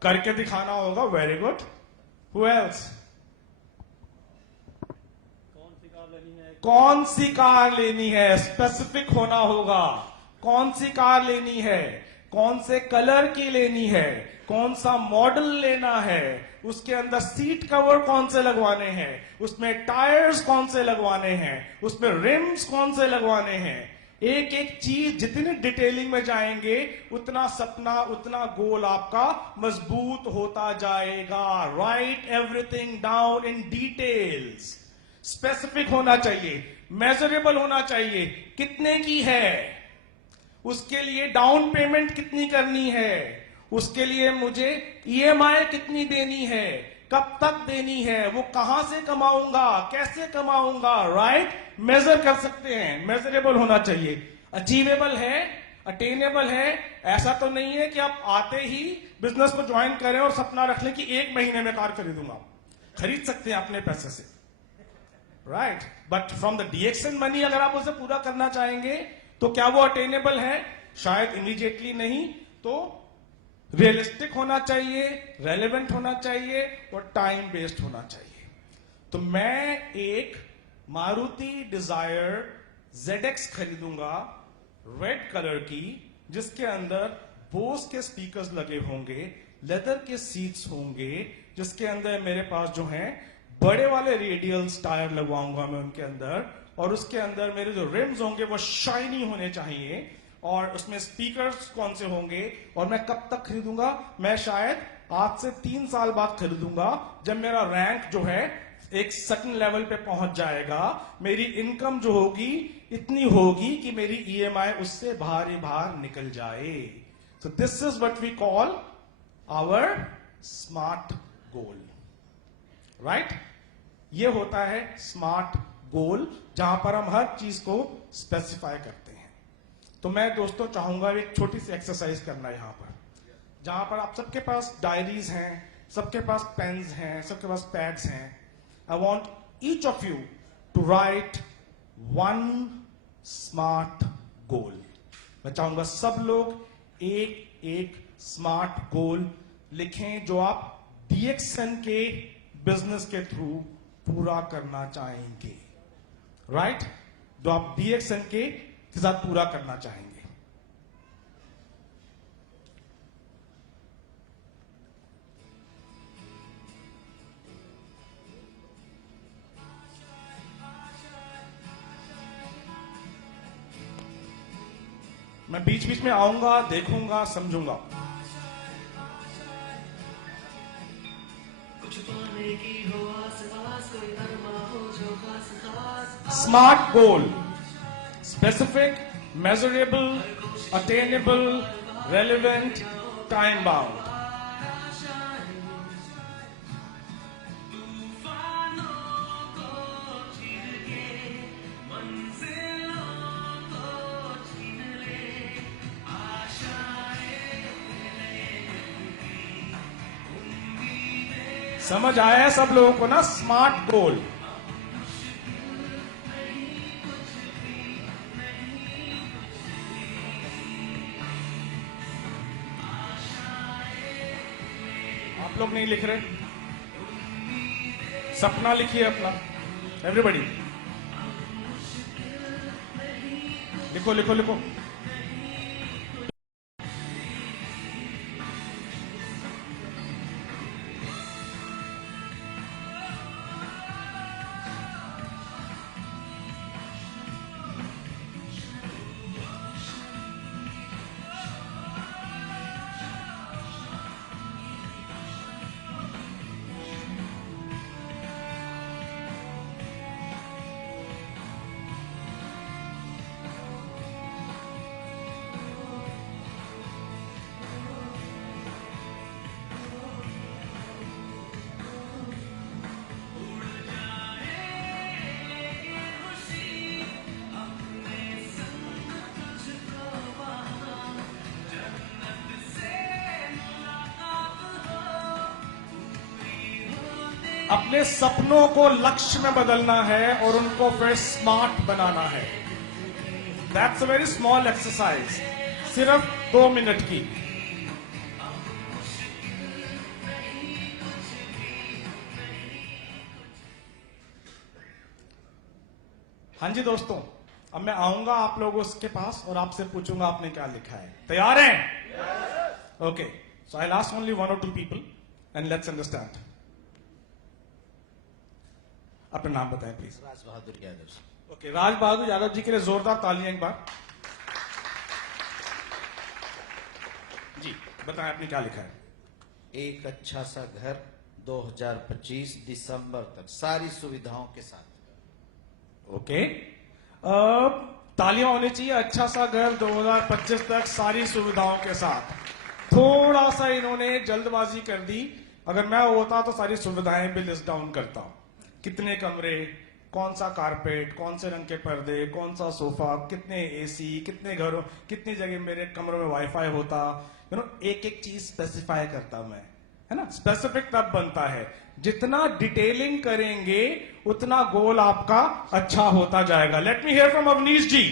करके दिखाना होगा। Very good. Who else? कौन सी कार लेनी है, स्पेसिफिक होना होगा। कौन सी कार लेनी है, कौन से कलर की लेनी है, कौन सा मॉडल लेना है, उसके अंदर सीट कवर कौन से लगवाने हैं, उसमें टायर्स कौन से लगवाने हैं, उसमें रिम्स कौन से लगवाने हैं। एक एक चीज जितनी डिटेलिंग में जाएंगे उतना सपना, उतना गोल आपका मजबूत होता जाएगा। Right everything down in details. Specific होना चाहिए, मेजरेबल होना चाहिए। कितने की है, उसके लिए डाउन पेमेंट कितनी करनी है, उसके लिए मुझे ईएमआई कितनी देनी है, कब तक देनी है, वो कहां से कमाऊंगा, कैसे कमाऊंगा। राइट? मेजर कर सकते हैं, मेजरेबल होना चाहिए। अचीवेबल है, अटेनेबल है। ऐसा तो नहीं है कि आप आते ही बिजनेस को ज्वाइन करें और सपना रख लें कि 1 महीने में कार खरीदूंगा। खरीद सकते हैं अपने पैसे से, right? But from the DXN money अगर आप उसे पूरा करना चाहेंगे तो क्या वो अटेनेबल है? शायद इमीडिएटली नहीं। तो रियलिस्टिक होना चाहिए, रेलेवेंट होना चाहिए और टाइम बेस्ड होना चाहिए। तो मैं एक मारुति डिजायर ZX खरीदूंगा रेड कलर की, जिसके अंदर बोस के स्पीकर्स लगे होंगे, लेदर के सीट्स होंगे, जिसके अंदर मेरे पास जो है बड़े वाले रेडियल्स टायर लगवाऊंगा मैं उनके अंदर, और उसके अंदर मेरे जो रिम्स होंगे वो शाइनी होने चाहिए, और उसमें स्पीकर्स कौन से होंगे। और मैं कब तक खरीदूंगा? मैं शायद आज से 3 साल बाद खरीदूंगा, जब मेरा रैंक जो है एक सर्टेन लेवल पे पहुंच जाएगा। मेरी इनकम जो होगी इतनी होगी कि मेरी ईएमआई उससे बाहर ही बाहर निकल जाए। So this is what we call our smart goal, right? ये होता है स्मार्ट गोल, जहां पर हम हर चीज को स्पेसिफाई करते हैं। तो मैं दोस्तों चाहूंगा एक छोटी सी एक्सरसाइज करना यहां पर, जहां पर आप सबके पास डायरीज हैं, सबके पास पेन्स हैं, सबके पास पैड्स हैं। I want each of you to write 1 smart goal. मैं चाहूंगा सब लोग एक एक स्मार्ट गोल लिखें जो आप डीएक्सएन के बिजनेस के थ्रू पूरा करना चाहेंगे, राइट? जो आप डीएक्सएन के साथ पूरा करना चाहेंगे। मैं बीच बीच में आऊंगा, देखूंगा, समझूंगा। Smart goal, specific, measurable, attainable, relevant, time bound. समझ आया है सब लोगों को ना स्मार्ट गोल? आप लोग नहीं लिख रहे? सपना लिखिए अपना, एवरीबॉडी लिखो लिखो लिखो। अपने सपनों को लक्ष्य में बदलना है और उनको फिर स्मार्ट बनाना है। That's a very small exercise, सिर्फ 2 मिनट की। हाँ जी दोस्तों, अब मैं आऊंगा आप लोगों के पास और आपसे पूछूंगा आपने क्या लिखा है। तैयार हैं? Okay, so I last only 1 or 2 people and let's understand. अपना नाम बताएं प्लीज। राज बहादुर यादव। ओके, राज बहादुर यादव जी के लिए जोरदार तालियां एक बार। जी बताएं आपने क्या लिखा है। एक अच्छा सा घर 2025 दिसंबर तक सारी सुविधाओं के साथ। ओके, तालियां होनी चाहिए। अच्छा सा घर 2025 तक सारी सुविधाओं के साथ। थोड़ा सा इन्होंने जल्दबाजी कर दी। अगर मैं होता तो सारी सुविधाएं भी लिस्ट डाउन करता। कितने कमरे, कौन सा कारपेट, कौन से रंग के पर्दे, कौन सा सोफा, कितने एसी, कितने घरों, कितनी जगह मेरे कमरों में वाईफाई होता। एक एक चीज स्पेसिफाई करता मैं, है ना। स्पेसिफिक तब बनता है, जितना डिटेलिंग करेंगे उतना गोल आपका अच्छा होता जाएगा। Let me hear from Avnish ji.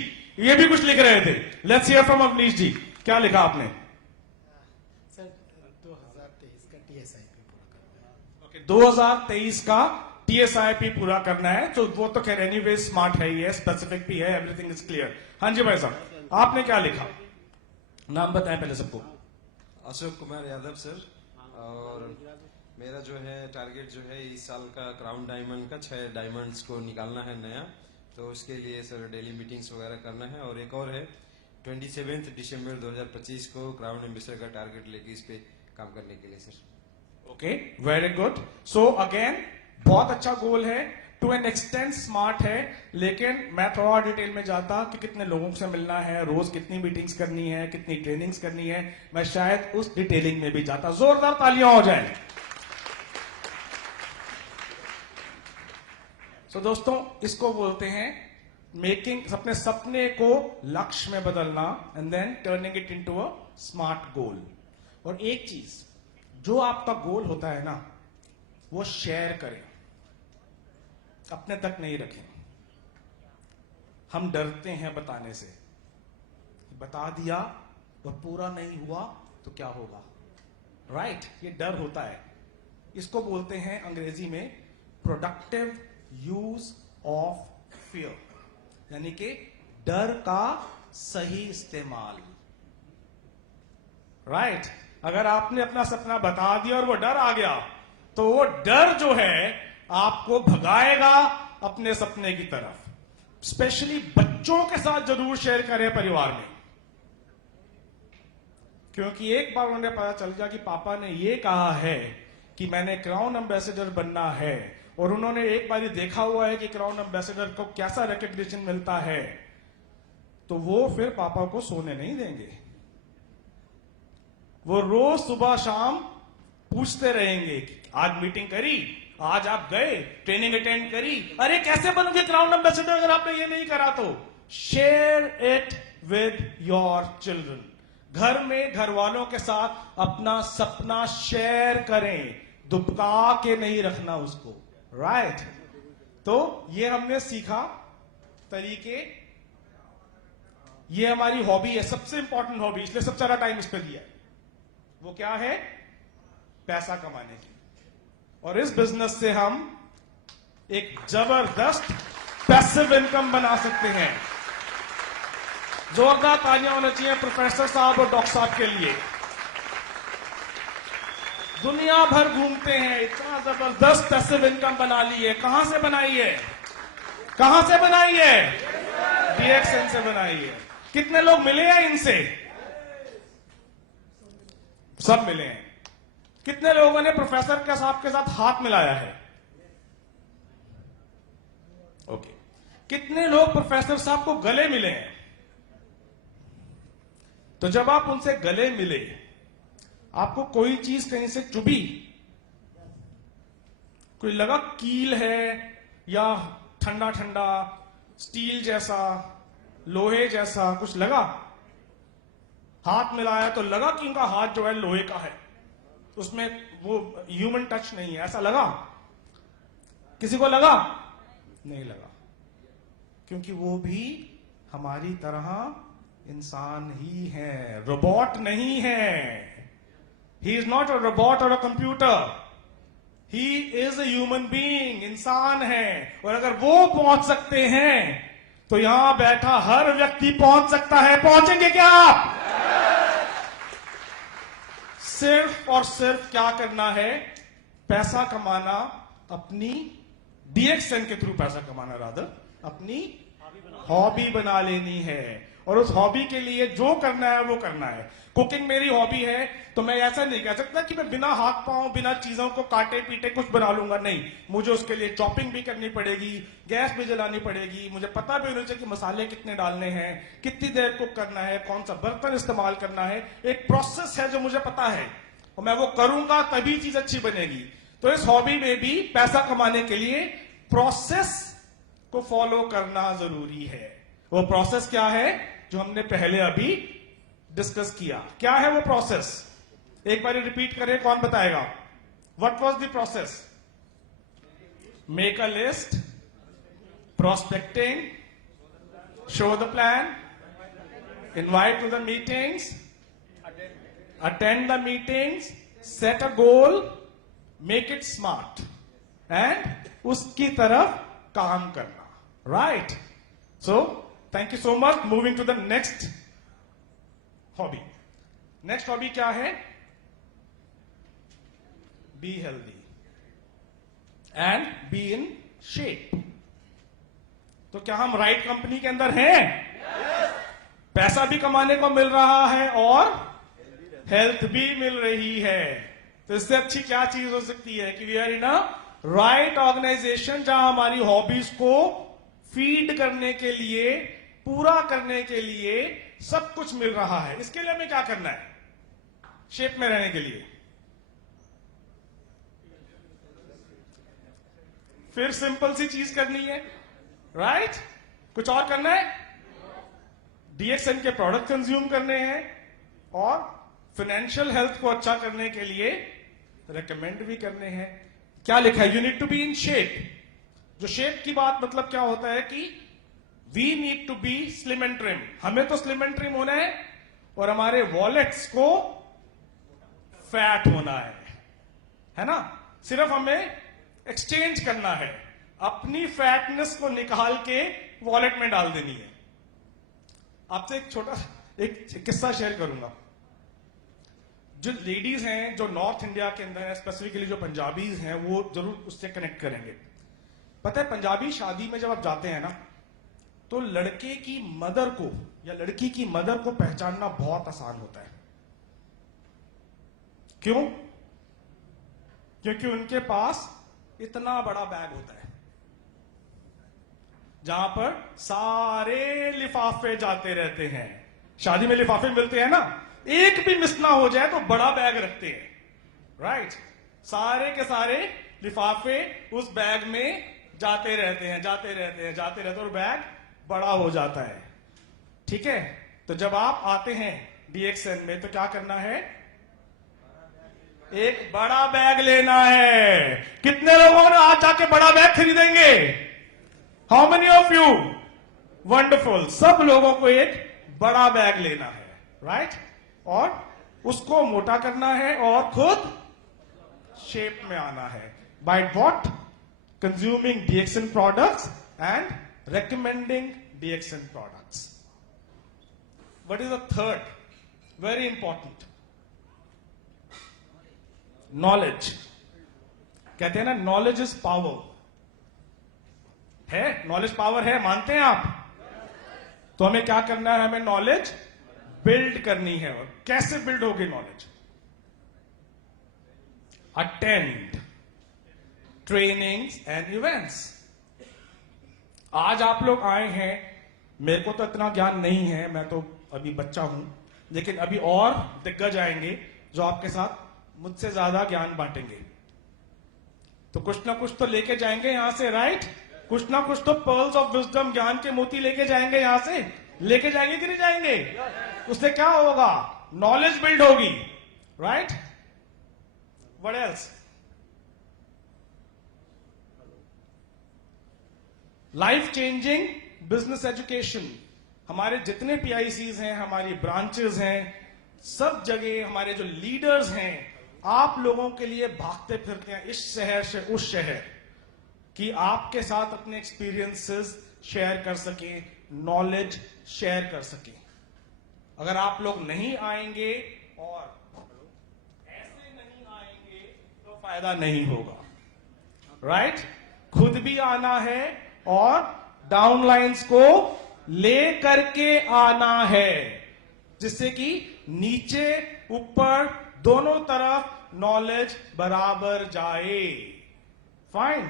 ये भी कुछ लिख रहे थे। Let's hear from Avnish ji, क्या लिखा आपने? सर 2023 का टीएसआईपी पूरा करना है। ओके, 2023 का टीएसआईपी पूरा करना है। तो वो तो खैर एनीवे स्मार्ट है, ये स्पेसिफिक भी है, एवरीथिंग इज क्लियर। हाँ जी भाई साहब, आपने क्या लिखा? नाम बताएं पहले सबको। अशोक कुमार यादव सर। और मेरा जो है टारगेट जो है इस साल का क्राउन डायमंड का 6 डायमंड्स को निकालना है नया। तो उसके लिए सर डेली मीटिंग्स वगैरह करना है। और एक और है 27 दिसंबर 2025 को क्राउन एम्बेसडर का टारगेट लेके इस पे काम करने के लिए sir. Okay, very good. So again बहुत अच्छा गोल है, टू एन एक्सटेंट स्मार्ट है। लेकिन मैं थोड़ा डिटेल में जाता कि कितने लोगों से मिलना है, रोज कितनी मीटिंग्स करनी है, कितनी ट्रेनिंग्स करनी है, मैं शायद उस डिटेलिंग में भी जाता। जोरदार तालियां हो जाए। तो दोस्तों, इसको बोलते हैं मेकिंग, अपने सपने को लक्ष्य में बदलना and then turning it into a smart goal. और एक चीज, जो आपका गोल होता है ना, वो शेयर करें, अपने तक नहीं रखें। हम डरते हैं बताने से, बता दिया और पूरा नहीं हुआ तो क्या होगा, राइट? ये डर होता है। इसको बोलते हैं अंग्रेजी में प्रोडक्टिव यूज ऑफ फियर, यानी कि डर का सही इस्तेमाल, राइट? अगर आपने अपना सपना बता दिया और वो डर आ गया, तो वो डर जो है आपको भगाएगा अपने सपने की तरफ। स्पेशली बच्चों के साथ जरूर शेयर करें परिवार में, क्योंकि एक बार उन्हें पता चल गया कि पापा ने ये कहा है कि मैंने क्राउन एम्बेसडर बनना है, और उन्होंने एक बार देखा हुआ है कि क्राउन एम्बेसडर को कैसा रिकग्निशन मिलता है, तो वो फिर पापा को सोने नहीं देंगे। वो रोज सुबह शाम पूछते रहेंगे कि आज मीटिंग करी, आज आप गए, ट्रेनिंग अटेंड करी, अरे कैसे बनोगे क्राउन एम्बेसडर अगर आपने ये नहीं करा तो। Share it with your children. घर में घर वालों के साथ अपना सपना शेयर करें, दुबका के नहीं रखना उसको, राइट? तो ये हमने सीखा तरीके। ये हमारी हॉबी है, सबसे इंपॉर्टेंट हॉबी, इसलिए सबसे ज्यादा टाइम इस पर दिया है। वो क्या है? पैसा कमाने की। और इस बिजनेस से हम एक जबरदस्त पैसिव इनकम बना सकते हैं। जोरदार तालियां होना चाहिए प्रोफेसर साहब और डॉक्टर साहब के लिए। दुनिया भर घूमते हैं, इतना जबरदस्त पैसिव इनकम बना ली है। कहां से बनाई है? कहां से बनाई है? DXN से बनाई है। कितने लोग मिले हैं इनसे? सब मिले हैं। कितने लोगों ने प्रोफेसर के साहब के साथ हाथ मिलाया है? ओके। कितने लोग प्रोफेसर साहब को गले मिले हैं? तो जब आप उनसे गले मिले, आपको कोई चीज कहीं से चुभी, कोई लगा कील है या ठंडा ठंडा स्टील जैसा, लोहे जैसा कुछ लगा? हाथ मिलाया तो लगा कि उनका हाथ जो है लोहे का है, उसमें वो ह्यूमन टच नहीं है, ऐसा लगा? किसी को लगा? नहीं लगा, क्योंकि वो भी हमारी तरह इंसान ही है, रोबोट नहीं है। He is not a robot और a computer, he is a human being, इंसान है। और अगर वो पहुंच सकते हैं तो यहां बैठा हर व्यक्ति पहुंच सकता है। पहुंचेंगे क्या आप? सिर्फ और सिर्फ क्या करना है? पैसा कमाना, अपनी DXN के थ्रू पैसा कमाना, रादर अपनी हॉबी बना लेनी है। और उस हॉबी के लिए जो करना है वो करना है। कुकिंग मेरी हॉबी है तो मैं ऐसा नहीं कह सकता कि मैं बिना हाथ पांव, बिना चीजों को काटे पीटे कुछ बना लूंगा। नहीं, मुझे उसके लिए चॉपिंग भी करनी पड़ेगी, गैस भी जलानी पड़ेगी, मुझे पता भी होना चाहिए कि मसाले कितने डालने हैं, कितनी देर कुक करना है, कौन सा बर्तन इस्तेमाल करना है। एक प्रोसेस है जो मुझे पता है और मैं वो करूंगा तभी चीज अच्छी बनेगी। तो इस हॉबी में भी पैसा कमाने के लिए प्रोसेस को फॉलो करना जरूरी है। वो प्रोसेस क्या है? जो हमने पहले अभी डिस्कस किया। क्या है वो प्रोसेस? एक बार रिपीट करें, कौन बताएगा? What was the process? Make a list, prospecting, show the plan, invite to the meetings, attend the meetings, set a goal, make it smart and उसकी तरफ काम करना। Right? So thank you so much. Moving to the next hobby. Next hobby क्या है? Be healthy and be in shape. तो क्या हम राइट कंपनी के अंदर हैं? पैसा भी कमाने को मिल रहा है और हेल्थ भी मिल रही है। तो इससे अच्छी क्या चीज हो सकती है कि we are in a right organisation, जहां हमारी हॉबीज को फीड करने के लिए, पूरा करने के लिए सब कुछ मिल रहा है। इसके लिए हमें क्या करना है? शेप में रहने के लिए फिर सिंपल सी चीज करनी है, राइट? कुछ और करना है? DXN के प्रोडक्ट कंज्यूम करने हैं और फाइनेंशियल हेल्थ को अच्छा करने के लिए रेकमेंड भी करने हैं। क्या लिखा है? You need to be in shape. जो शेप की बात मतलब क्या होता है कि we need to be slim and trim. हमें तो स्लिम एंड ट्रिम होना है और हमारे वॉलेट्स को फैट होना है ना? सिर्फ हमें एक्सचेंज करना है, अपनी फैटनेस को निकाल के वॉलेट में डाल देनी है। आपसे एक छोटा एक किस्सा शेयर करूंगा। जो लेडीज हैं जो नॉर्थ इंडिया के अंदर है, स्पेसिफिकली जो पंजाबीज हैं, वो जरूर उससे कनेक्ट करेंगे। पता है, पंजाबी शादी में जब आप जाते हैं ना, तो लड़के की मदर को या लड़की की मदर को पहचानना बहुत आसान होता है। क्यों? क्योंकि उनके पास इतना बड़ा बैग होता है जहां पर सारे लिफाफे जाते रहते हैं। शादी में लिफाफे मिलते हैं ना, एक भी मिस ना हो जाए तो बड़ा बैग रखते हैं, राइट? सारे के सारे लिफाफे उस बैग में जाते रहते हैं, जाते रहते हैं, जाते रहते हैं और बैग बड़ा हो जाता है। ठीक है? तो जब आप आते हैं DXN में तो क्या करना है? एक बड़ा बैग लेना है। कितने लोगों ने आज जाके बड़ा बैग खरीदेंगे? How many of you? Wonderful. सब लोगों को एक बड़ा बैग लेना है, राइट? और उसको मोटा करना है और खुद शेप में आना है। By what? Consuming DXN products and recommending DXN products. What is the third? Very important. Knowledge. कहते हैं ना, knowledge is power. है? knowledge power है, मानते हैं आप? तो हमें क्या करना है? हमें knowledge build करनी है। और कैसे build होगी knowledge? Attend trainings and events. आज आप लोग आए हैं, मेरे को तो इतना ज्ञान नहीं है, मैं तो अभी बच्चा हूं, लेकिन अभी और दिग्गज आएंगे जो आपके साथ मुझसे ज्यादा ज्ञान बांटेंगे। तो कुछ ना कुछ तो लेके जाएंगे यहां से, राइट? कुछ ना कुछ तो पर्ल्स ऑफ विजडम, ज्ञान के मोती लेके जाएंगे यहां से। लेके जाएंगे कि नहीं जाएंगे? उससे क्या होगा? नॉलेज बिल्ड होगी, right? What else? Life changing business education, हमारे जितने पीआईसीज हैं, हमारी ब्रांचेस हैं, सब जगह हमारे जो लीडर्स हैं, आप लोगों के लिए भागते फिरते हैं इस शहर से उस शहर, कि आपके साथ अपने एक्सपीरियंसेस शेयर कर सके, नॉलेज शेयर कर सके। अगर आप लोग नहीं आएंगे और ऐसे नहीं आएंगे तो फायदा नहीं होगा, राइट? खुद भी आना है और डाउनलाइंस को ले करके आना है, जिससे कि नीचे ऊपर दोनों तरफ नॉलेज बराबर जाए। फाइन।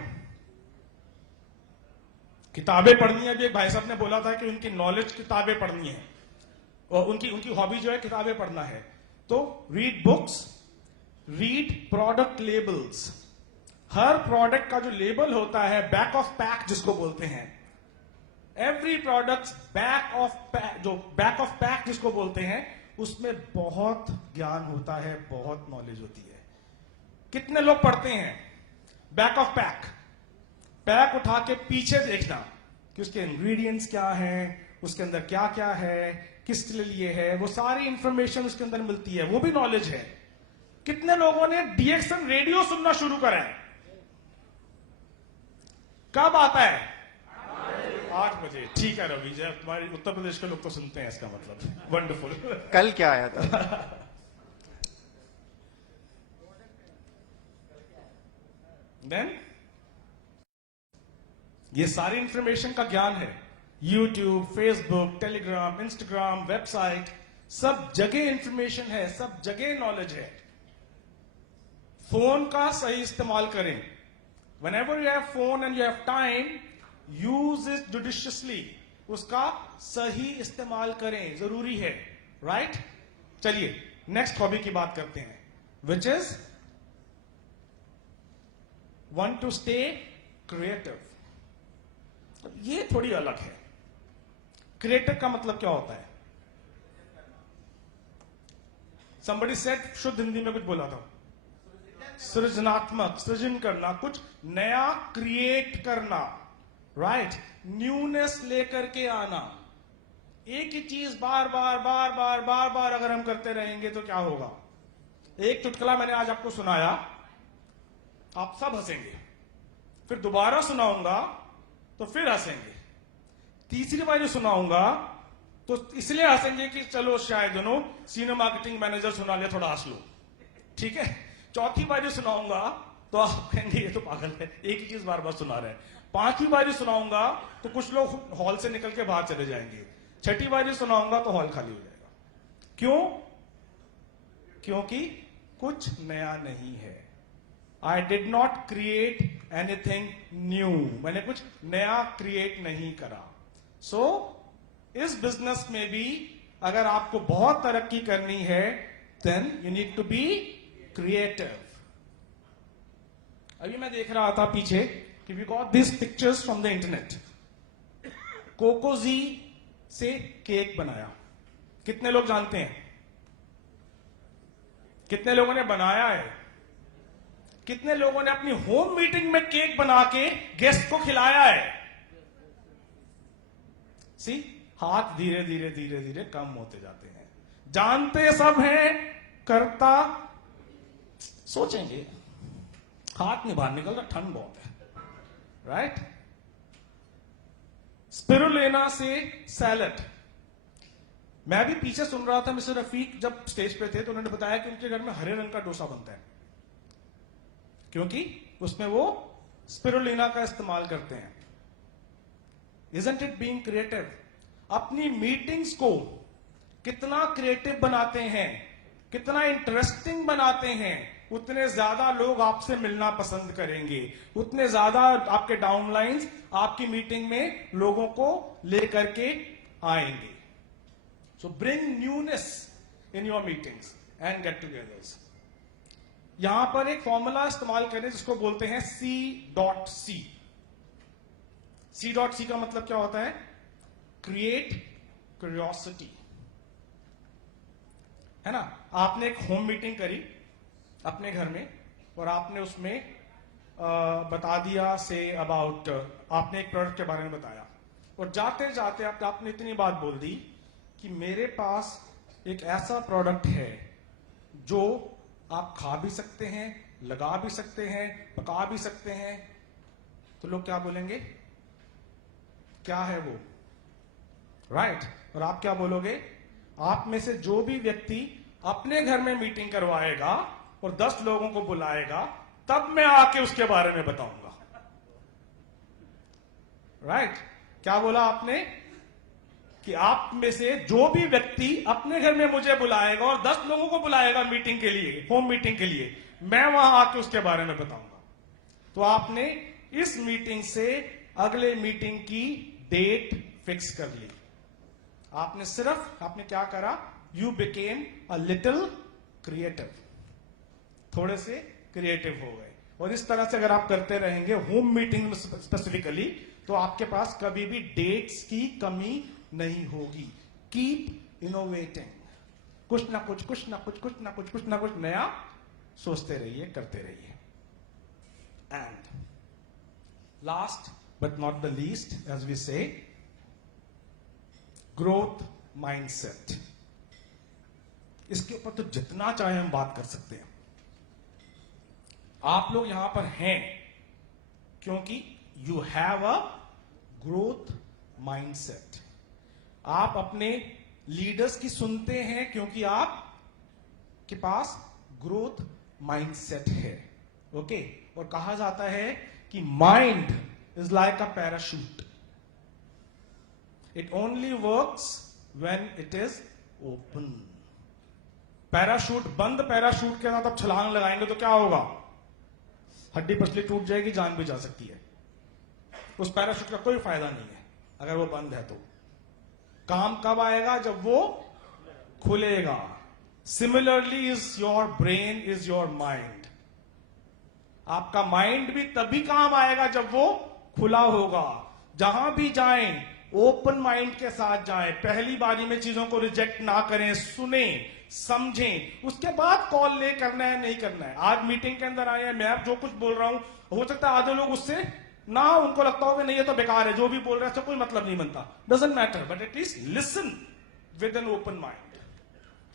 किताबें पढ़नी है, अभी एक भाई साहब ने बोला था कि उनकी नॉलेज किताबें पढ़नी है, और उनकी हॉबी जो है किताबें पढ़ना है। तो read books, read product labels. हर प्रोडक्ट का जो लेबल होता है, बैक ऑफ पैक जिसको बोलते हैं, every product back of pack, जो बैक ऑफ पैक जिसको बोलते हैं, उसमें बहुत ज्ञान होता है, बहुत नॉलेज होती है। कितने लोग पढ़ते हैं बैक ऑफ पैक? पैक उठा के पीछे देखना कि उसके इंग्रेडिएंट्स क्या हैं, उसके अंदर क्या क्या है, किस लिए है, वो सारी इंफॉर्मेशन उसके अंदर मिलती है, वो भी नॉलेज है। कितने लोगों ने डीएक्सएम रेडियो सुनना शुरू करा है? कब आता है? 8 बजे। ठीक है रवि जय, तुम्हारी उत्तर प्रदेश के लोग तो सुनते हैं, इसका मतलब वंडरफुल। कल क्या आया था? देन ये सारी इंफॉर्मेशन का ज्ञान है। YouTube, Facebook, Telegram, Instagram, website, सब जगह इंफॉर्मेशन है, सब जगह नॉलेज है। फोन का सही इस्तेमाल करें। Whenever you have phone and you have time, use it judiciously. उसका सही इस्तेमाल करें, जरूरी है, राइट? चलिए नेक्स्ट हॉबी की बात करते हैं, which is want to stay creative. ये थोड़ी अलग है। क्रिएटिव का मतलब क्या होता है? Somebody said, शुद्ध हिंदी में कुछ बोला था, सृजनात्मक, सृजन करना, कुछ नया क्रिएट करना, राइट? न्यूनेस लेकर के आना। एक ही चीज बार बार बार बार बार बार अगर हम करते रहेंगे तो क्या होगा? एक चुटकुला मैंने आज आपको सुनाया, आप सब हंसेंगे, फिर दोबारा सुनाऊंगा तो फिर हंसेंगे, तीसरी बार जो सुनाऊंगा तो इसलिए हंसेंगे कि चलो शायद सीनियर मार्केटिंग मैनेजर सुना लिया, थोड़ा हंस लो, ठीक है? चौथी बार जो सुनाऊंगा तो आप कहेंगे ये तो पागल है, एक ही चीज बार बार सुना रहे हैं। पांचवी बार जो सुनाऊंगा तो कुछ लोग हॉल से निकल के बाहर चले जाएंगे। छठी बार जो सुनाऊंगा तो हॉल खाली हो जाएगा। क्यों? क्योंकि कुछ नया नहीं है। I did not create anything new, मैंने कुछ नया क्रिएट नहीं करा। सो इस बिजनेस में भी अगर आपको बहुत तरक्की करनी है, then you need to be creative. अभी मैं देख रहा था पीछे कि we got this pictures from the internet. कोकोजी से केक बनाया, कितने लोग जानते हैं? कितने लोगों ने बनाया है? कितने लोगों ने अपनी होम मीटिंग में केक बना के गेस्ट को खिलाया है? सी, हाथ धीरे धीरे धीरे धीरे कम होते जाते हैं। जानते सब हैं, करता सोचेंगे, हाथ नहीं बाहर निकल रहा, ठंड बहुत है, राइट? स्पिरुलिना से सैलड। मैं भी पीछे सुन रहा था, मिस्टर रफीक जब स्टेज पे थे तो उन्होंने बताया कि उनके घर में हरे रंग का डोसा बनता है, क्योंकि उसमें वो स्पिरुलिना का इस्तेमाल करते हैं। Isn't it being creative? अपनी मीटिंग्स को कितना क्रिएटिव बनाते हैं, कितना इंटरेस्टिंग बनाते हैं, उतने ज्यादा लोग आपसे मिलना पसंद करेंगे, उतने ज्यादा आपके डाउनलाइंस आपकी मीटिंग में लोगों को लेकर के आएंगे। सो bring newness in your meetings and get togethers. यहां पर एक फॉर्मूला इस्तेमाल करें जिसको बोलते हैं C.C। C.C का मतलब क्या होता है? क्रिएट क्यूरियोसिटी, है ना? आपने एक होम मीटिंग करी अपने घर में और आपने उसमें बता दिया से अबाउट आपने एक प्रोडक्ट के बारे में बताया और जाते जाते आपने इतनी बात बोल दी कि मेरे पास एक ऐसा प्रोडक्ट है जो आप खा भी सकते हैं, लगा भी सकते हैं, पका भी सकते हैं, तो लोग क्या बोलेंगे? क्या है वो? राइट? और आप क्या बोलोगे? आप में से जो भी व्यक्ति अपने घर में मीटिंग करवाएगा और 10 लोगों को बुलाएगा, तब मैं आके उसके बारे में बताऊंगा। राइट? क्या बोला आपने? कि आप में से जो भी व्यक्ति अपने घर में मुझे बुलाएगा और 10 लोगों को बुलाएगा मीटिंग के लिए, होम मीटिंग के लिए, मैं वहां आके उसके बारे में बताऊंगा। तो आपने इस मीटिंग से अगले मीटिंग की डेट फिक्स कर ली। आपने क्या करा? You became a little creative, थोड़े से क्रिएटिव हो गए। और इस तरह से अगर आप करते रहेंगे होम मीटिंग में स्पेसिफिकली, तो आपके पास कभी भी डेट्स की कमी नहीं होगी। कीप इनोवेटिंग, कुछ ना कुछ नया सोचते रहिए, करते रहिए। And last but not the least, as we say, growth mindset. इसके ऊपर तो जितना चाहे हम बात कर सकते हैं। आप लोग यहां पर हैं क्योंकि you have a growth mindset. आप अपने लीडर्स की सुनते हैं क्योंकि आप के पास ग्रोथ माइंडसेट है। ओके? और कहा जाता है कि mind is like a parachute, it only works when it is open. Parachute बंद पैराशूट के साथ आप छलांग लगाएंगे तो क्या होगा? हड्डी पसली टूट जाएगी, जान भी जा सकती है। उस पैराशूट का कोई फायदा नहीं है अगर वो बंद है। तो काम कब आएगा? जब वो खुलेगा। Similarly is your brain, is your mind. आपका माइंड भी तभी काम आएगा जब वो खुला होगा। जहां भी जाएं ओपन माइंड के साथ जाएं, पहली बारी में चीजों को रिजेक्ट ना करें, सुने, समझें, उसके बाद कॉल ले करना है नहीं करना है। आज मीटिंग के अंदर आए हैं, मैं जो कुछ बोल रहा हूं, हो सकता है आधे लोग उससे ना, उनको लगता होगा नहीं ये तो बेकार है, जो भी बोल रहा है इससे कोई मतलब नहीं बनता, doesn't matter, but at least listen with an open mind,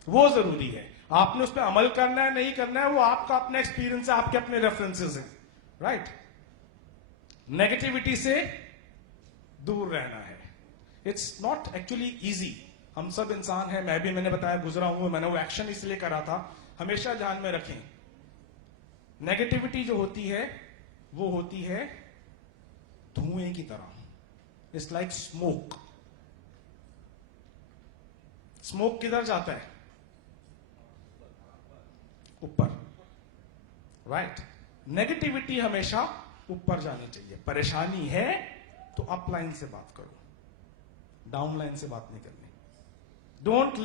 वो जरूरी है। आपने उस पर अमल करना है नहीं करना है, वो आपका अपना एक्सपीरियंस है, आपके अपने रेफरेंसेस हैं। राइट? नेगेटिविटी से दूर रहना है। It's not actually easy. हम सब इंसान हैं, मैं भी, मैंने बताया गुजरा हूं, मैंने वो एक्शन इसलिए करा था। हमेशा ध्यान में रखें, नेगेटिविटी जो होती है वो होती है धुएं की तरह। It's like smoke. स्मोक किधर जाता है? ऊपर। राइट? नेगेटिविटी हमेशा ऊपर जानी चाहिए। परेशानी है तो अपलाइन से बात करो, डाउनलाइन से बात नहीं करनी। Don't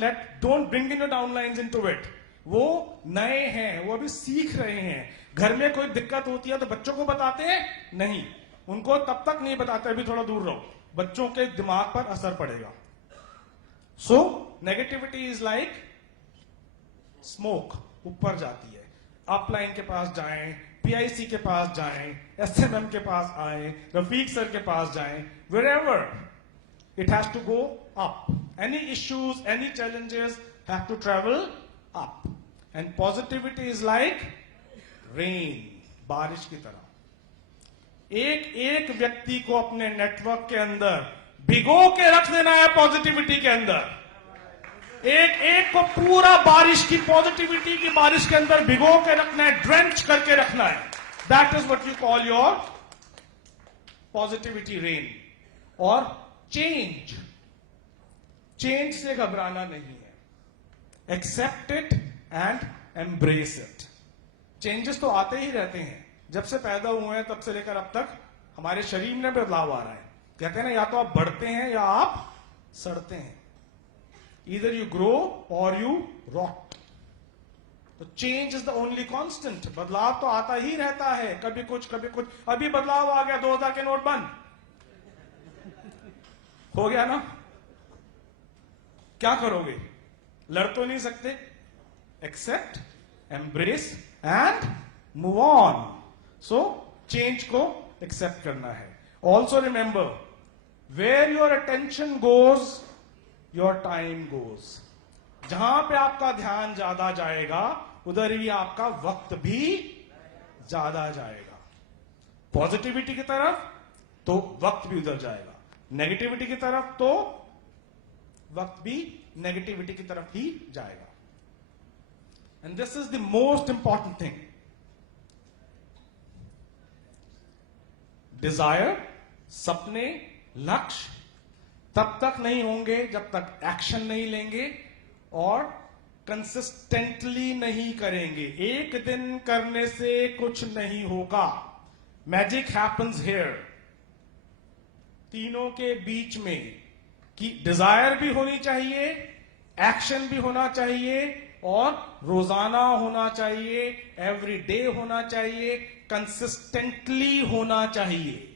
bring in your downlines into it. वो नए हैं, वो अभी सीख रहे हैं। घर में कोई दिक्कत होती है तो बच्चों को बताते हैं? नहीं, उनको तब तक नहीं बताते, अभी थोड़ा दूर रहो, बच्चों के दिमाग पर असर पड़ेगा। सो नेगेटिविटी इज लाइक स्मोक, ऊपर जाती है। अपलाइन के पास जाएं, पीआईसी के पास जाएं, एसएमएम के पास आए, रफीक सर के पास जाएं, wherever it has to go up. Any issues, any challenges have to travel up. And positivity is like rain, बारिश की तरह। एक एक व्यक्ति को अपने नेटवर्क के अंदर भिगो के रख देना है पॉजिटिविटी के अंदर। एक एक को पूरा बारिश की, पॉजिटिविटी की बारिश के अंदर भिगो के रखना है, ड्रेंच करके रखना है। That is what you call your positivity rain. और चेंज से घबराना नहीं है। Accept it and embrace it. Changes तो आते ही रहते हैं, जब से पैदा हुए हैं तब से लेकर अब तक हमारे शरीर में बदलाव आ रहा है। कहते हैं ना, या तो आप बढ़ते हैं या आप सड़ते हैं। Either you grow or you rot. तो change is the only constant. बदलाव तो आता ही रहता है, कभी कुछ कभी कुछ। अभी बदलाव आ गया, 2000 के नोट बंद हो गया ना, क्या करोगे? लड़ तो नहीं सकते। Accept, embrace and move on. So change को एक्सेप्ट करना है। Also remember, where your attention goes your time goes. जहां पे आपका ध्यान ज्यादा जाएगा उधर ही आपका वक्त भी ज्यादा जाएगा। पॉजिटिविटी की तरफ तो वक्त भी उधर जाएगा, नेगेटिविटी की तरफ तो वक्त भी नेगेटिविटी की तरफ ही जाएगा। And this is the most important thing. Desire, सपने, लक्ष्य तब तक नहीं होंगे जब तक एक्शन नहीं लेंगे और कंसिस्टेंटली नहीं करेंगे। एक दिन करने से कुछ नहीं होगा। Magic happens here. तीनों के बीच में कि डिजायर भी होनी चाहिए, एक्शन भी होना चाहिए और रोजाना होना चाहिए, एवरी डे होना चाहिए, कंसिस्टेंटली होना चाहिए।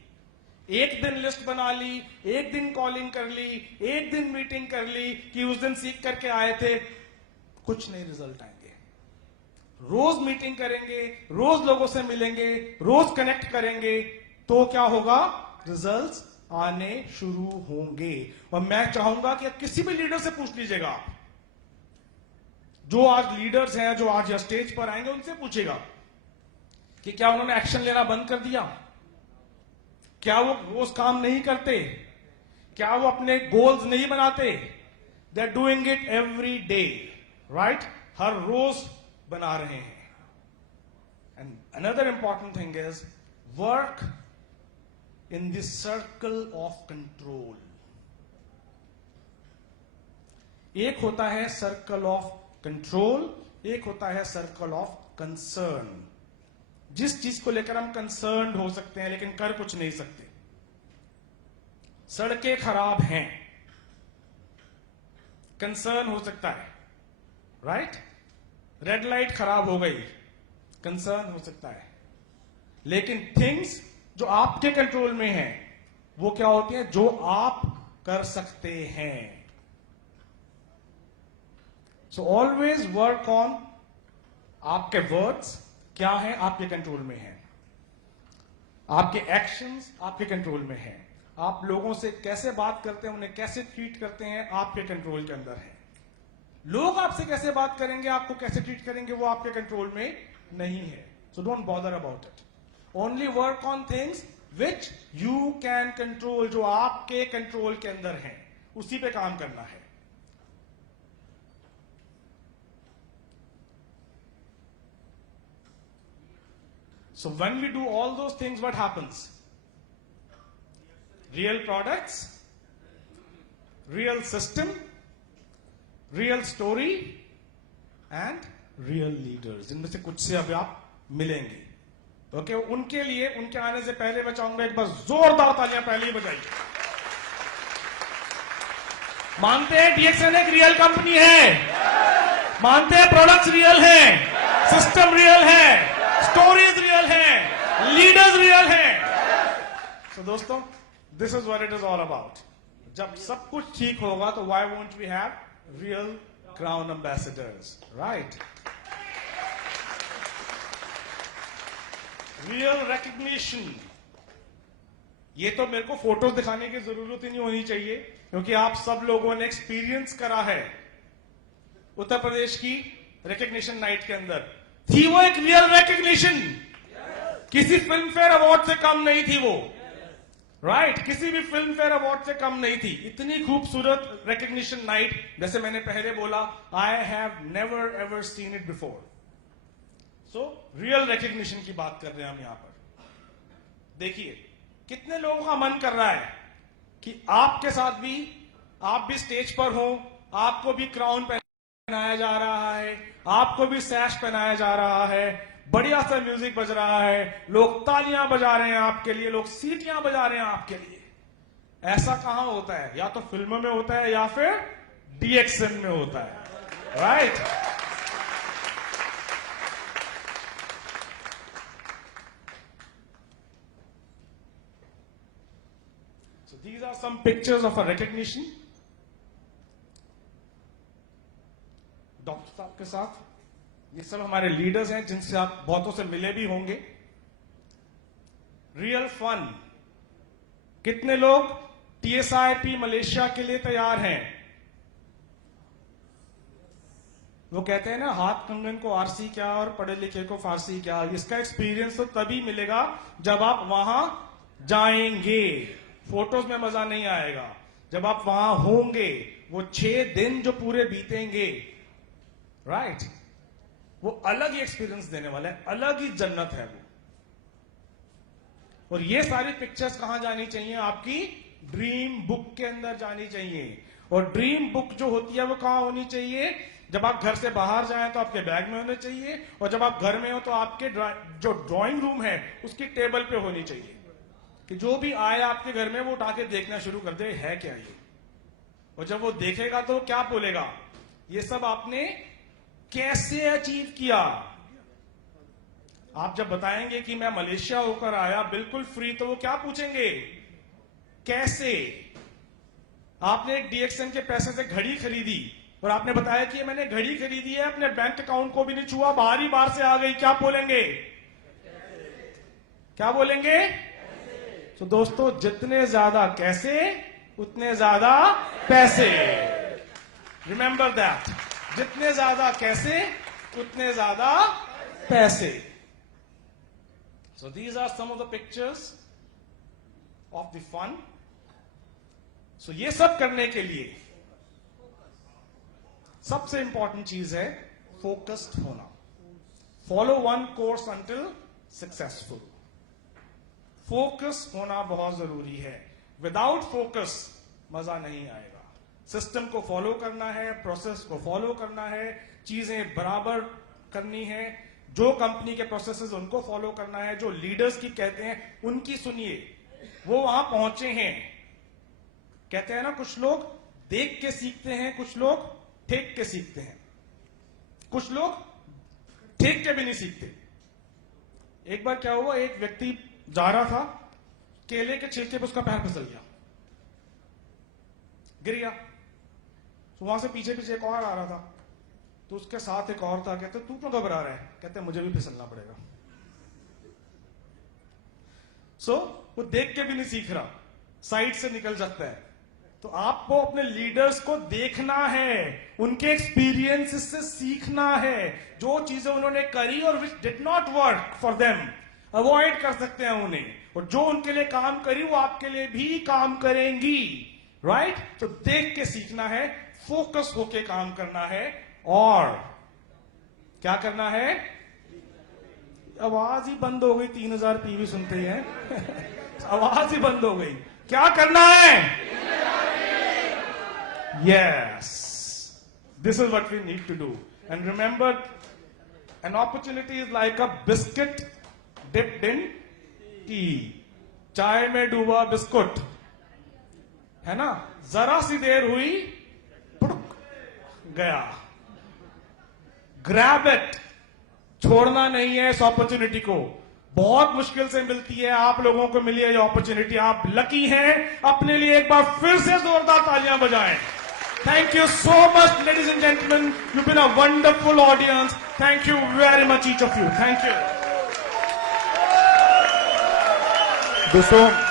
एक दिन लिस्ट बना ली, एक दिन कॉलिंग कर ली, एक दिन मीटिंग कर ली कि उस दिन सीख करके आए थे, कुछ नहीं रिजल्ट आएंगे। रोज मीटिंग करेंगे, रोज लोगों से मिलेंगे, रोज कनेक्ट करेंगे तो क्या होगा? रिजल्ट्स आने शुरू होंगे। और मैं चाहूंगा कि किसी भी लीडर से पूछ लीजिएगा आप, जो आज लीडर्स हैं, जो आज यह स्टेज पर आएंगे, उनसे पूछेगा कि क्या उन्होंने एक्शन लेना बंद कर दिया? क्या वो रोज काम नहीं करते? क्या वो अपने गोल्स नहीं बनाते? They are doing it every day, right? हर रोज बना रहे हैं। And another important thing is work in the circle of control. एक होता है सर्कल ऑफ कंट्रोल, एक होता है सर्कल ऑफ कंसर्न। जिस चीज को लेकर हम कंसर्न हो सकते हैं लेकिन कर कुछ नहीं सकते। सड़कें खराब हैं, कंसर्न हो सकता है, राइट? रेड लाइट खराब हो गई, कंसर्न हो सकता है। लेकिन थिंग्स जो आपके कंट्रोल में हैं वो क्या होती हैं? जो आप कर सकते हैं। सो ऑलवेज वर्क ऑन आपके वर्ड्स क्या है, आपके कंट्रोल में है। आपके एक्शंस आपके कंट्रोल में है। आप लोगों से कैसे बात करते हैं, उन्हें कैसे ट्रीट करते हैं, आपके कंट्रोल के अंदर है। लोग आपसे कैसे बात करेंगे, आपको कैसे ट्रीट करेंगे, वो आपके कंट्रोल में नहीं है। So don't bother about it. Only work on things which you can control. जो आपके कंट्रोल के अंदर है उसी पे काम करना है। So when we do all those things, what happens? Real products, real system, real story and real leaders. इनमें से कुछ से अभी आप मिलेंगे। ओके, उनके लिए, उनके आने से पहले मैं चाहूंगा एक बार जोरदार तालियां पहले ही बजाइए। मानते हैं DXN एक रियल कंपनी है, मानते हैं प्रोडक्ट्स रियल हैं, सिस्टम रियल है, स्टोरीज रियल है, लीडर्स रियल है। तो दोस्तों, this is what it is all about. जब सब कुछ ठीक होगा तो why won't we have real crown ambassadors, right? Real recognition. ये तो मेरे को फोटोज दिखाने की जरूरत ही नहीं होनी चाहिए, क्योंकि आप सब लोगों ने एक्सपीरियंस करा है। उत्तर प्रदेश की रिकग्निशन नाइट के अंदर थी वो एक रियल रिकग्निशन। किसी फिल्म फेयर अवार्ड से कम नहीं थी वो, राइट? किसी भी फिल्म फेयर अवार्ड से कम नहीं थी। इतनी खूबसूरत रिकग्निशन नाइट, जैसे मैंने पहले बोला, I have never ever seen it before. So real recognition की बात कर रहे हैं हम यहां पर। देखिए कितने लोगों का मन कर रहा है कि आपके साथ भी, आप भी स्टेज पर हो, आपको भी क्राउन पहनाया जा रहा है, आपको भी सैश पहनाया जा रहा है, बढ़िया सा म्यूजिक बज रहा है, लोग तालियां बजा रहे हैं आपके लिए, लोग सीटियां बजा रहे हैं आपके लिए। ऐसा कहां होता है? या तो फिल्मों में होता है या फिर DXN में होता है, right? So these are some pictures of a recognition. Doctor साहब के साथ, ये सब हमारे लीडर्स हैं जिनसे आप बहुतों से मिले भी होंगे। रियल फन, कितने लोग TSIP मलेशिया के लिए तैयार हैं? वो कहते हैं ना, हाथ कंगन को आरसी क्या और पढ़े लिखे को फारसी क्या। इसका एक्सपीरियंस तो तभी मिलेगा जब आप वहां जाएंगे। फोटोज में मजा नहीं आएगा, जब आप वहां होंगे। वो 6 दिन जो पूरे बीतेंगे, राइट, वो अलग ही एक्सपीरियंस देने वाला है, अलग ही जन्नत है वो। और ये सारी पिक्चर्स कहां जानी चाहिए? आपकी ड्रीम बुक के अंदर जानी चाहिए। और ड्रीम बुक जो होती है वो कहां होनी चाहिए? जब आप घर से बाहर जाएं तो आपके बैग में होने चाहिए, और जब आप घर में हो तो आपके जो ड्राइंग रूम है उसकी टेबल पे होनी चाहिए, कि जो भी आए आपके घर में वो उठा के देखना शुरू कर दे, है क्या ये। और जब वो देखेगा तो क्या बोलेगा? ये सब आपने कैसे अचीव किया? आप जब बताएंगे कि मैं मलेशिया होकर आया बिल्कुल फ्री, तो वो क्या पूछेंगे? कैसे? आपने एक DXN के पैसे से घड़ी खरीदी और आपने बताया कि मैंने घड़ी खरीदी है, अपने बैंक अकाउंट को भी नहीं छुआ, बाहर ही बाहर से आ गई, क्या बोलेंगे? क्या बोलेंगे? तो दोस्तों, जितने ज्यादा कैसे उतने ज्यादा पैसे। रिमेंबर दैट, जितने ज्यादा कैसे उतने ज्यादा पैसे। So these are some of the pictures of the fun. So ये सब करने के लिए सबसे इंपॉर्टेंट चीज है फोकस्ड होना। Follow one course until successful. Focus होना बहुत जरूरी है। विदाउट फोकस मजा नहीं आएगा। सिस्टम को फॉलो करना है, प्रोसेस को फॉलो करना है, चीजें बराबर करनी है। जो कंपनी के प्रोसेसेस उनको फॉलो करना है, जो लीडर्स की कहते हैं उनकी सुनिए। वो वहां पहुंचे हैं। कहते हैं ना, कुछ लोग देख के सीखते हैं, कुछ लोग ठेक के सीखते हैं, कुछ लोग ठेक के भी नहीं सीखते। एक बार क्या हुआ, एक व्यक्ति जा रहा था, केले के छिलके पे उसका पैर फिसल गया, गिर गया। तो वहां से पीछे पीछे एक और आ रहा था, तो उसके साथ एक और था। कहते तू क्यों घबरा रहा है? कहते मुझे भी फिसलना पड़ेगा। सो वो देख के भी नहीं सीख रहा, साइड से निकल सकता है। तो आपको अपने लीडर्स को देखना है, उनके एक्सपीरियंस से सीखना है। जो चीजें उन्होंने करी और which did not work for them, avoid कर सकते हैं उन्हें। और जो उनके लिए काम करी वो आपके लिए भी काम करेंगी, राइट? तो देख के सीखना है, फोकस होके काम करना है। और क्या करना है? आवाज ही बंद हो गई, 3000 PV सुनते ही हैं। आवाज ही बंद हो गई। क्या करना है? Yes, this is what we need to do. And remember, an opportunity is like a biscuit dipped in tea. चाय में डूबा बिस्कुट, है ना? जरा सी देर हुई, पुड़क गया। ग्रैब इट, छोड़ना नहीं है इस अपॉर्चुनिटी को। बहुत मुश्किल से मिलती है, आप लोगों को मिली है ये अपॉर्चुनिटी। आप लकी हैं। अपने लिए एक बार फिर से जोरदार तालियां बजाएं। Thank you so much, ladies and gentlemen. You've been a wonderful audience. Thank you very much, each of you. Thank you. दोस्तों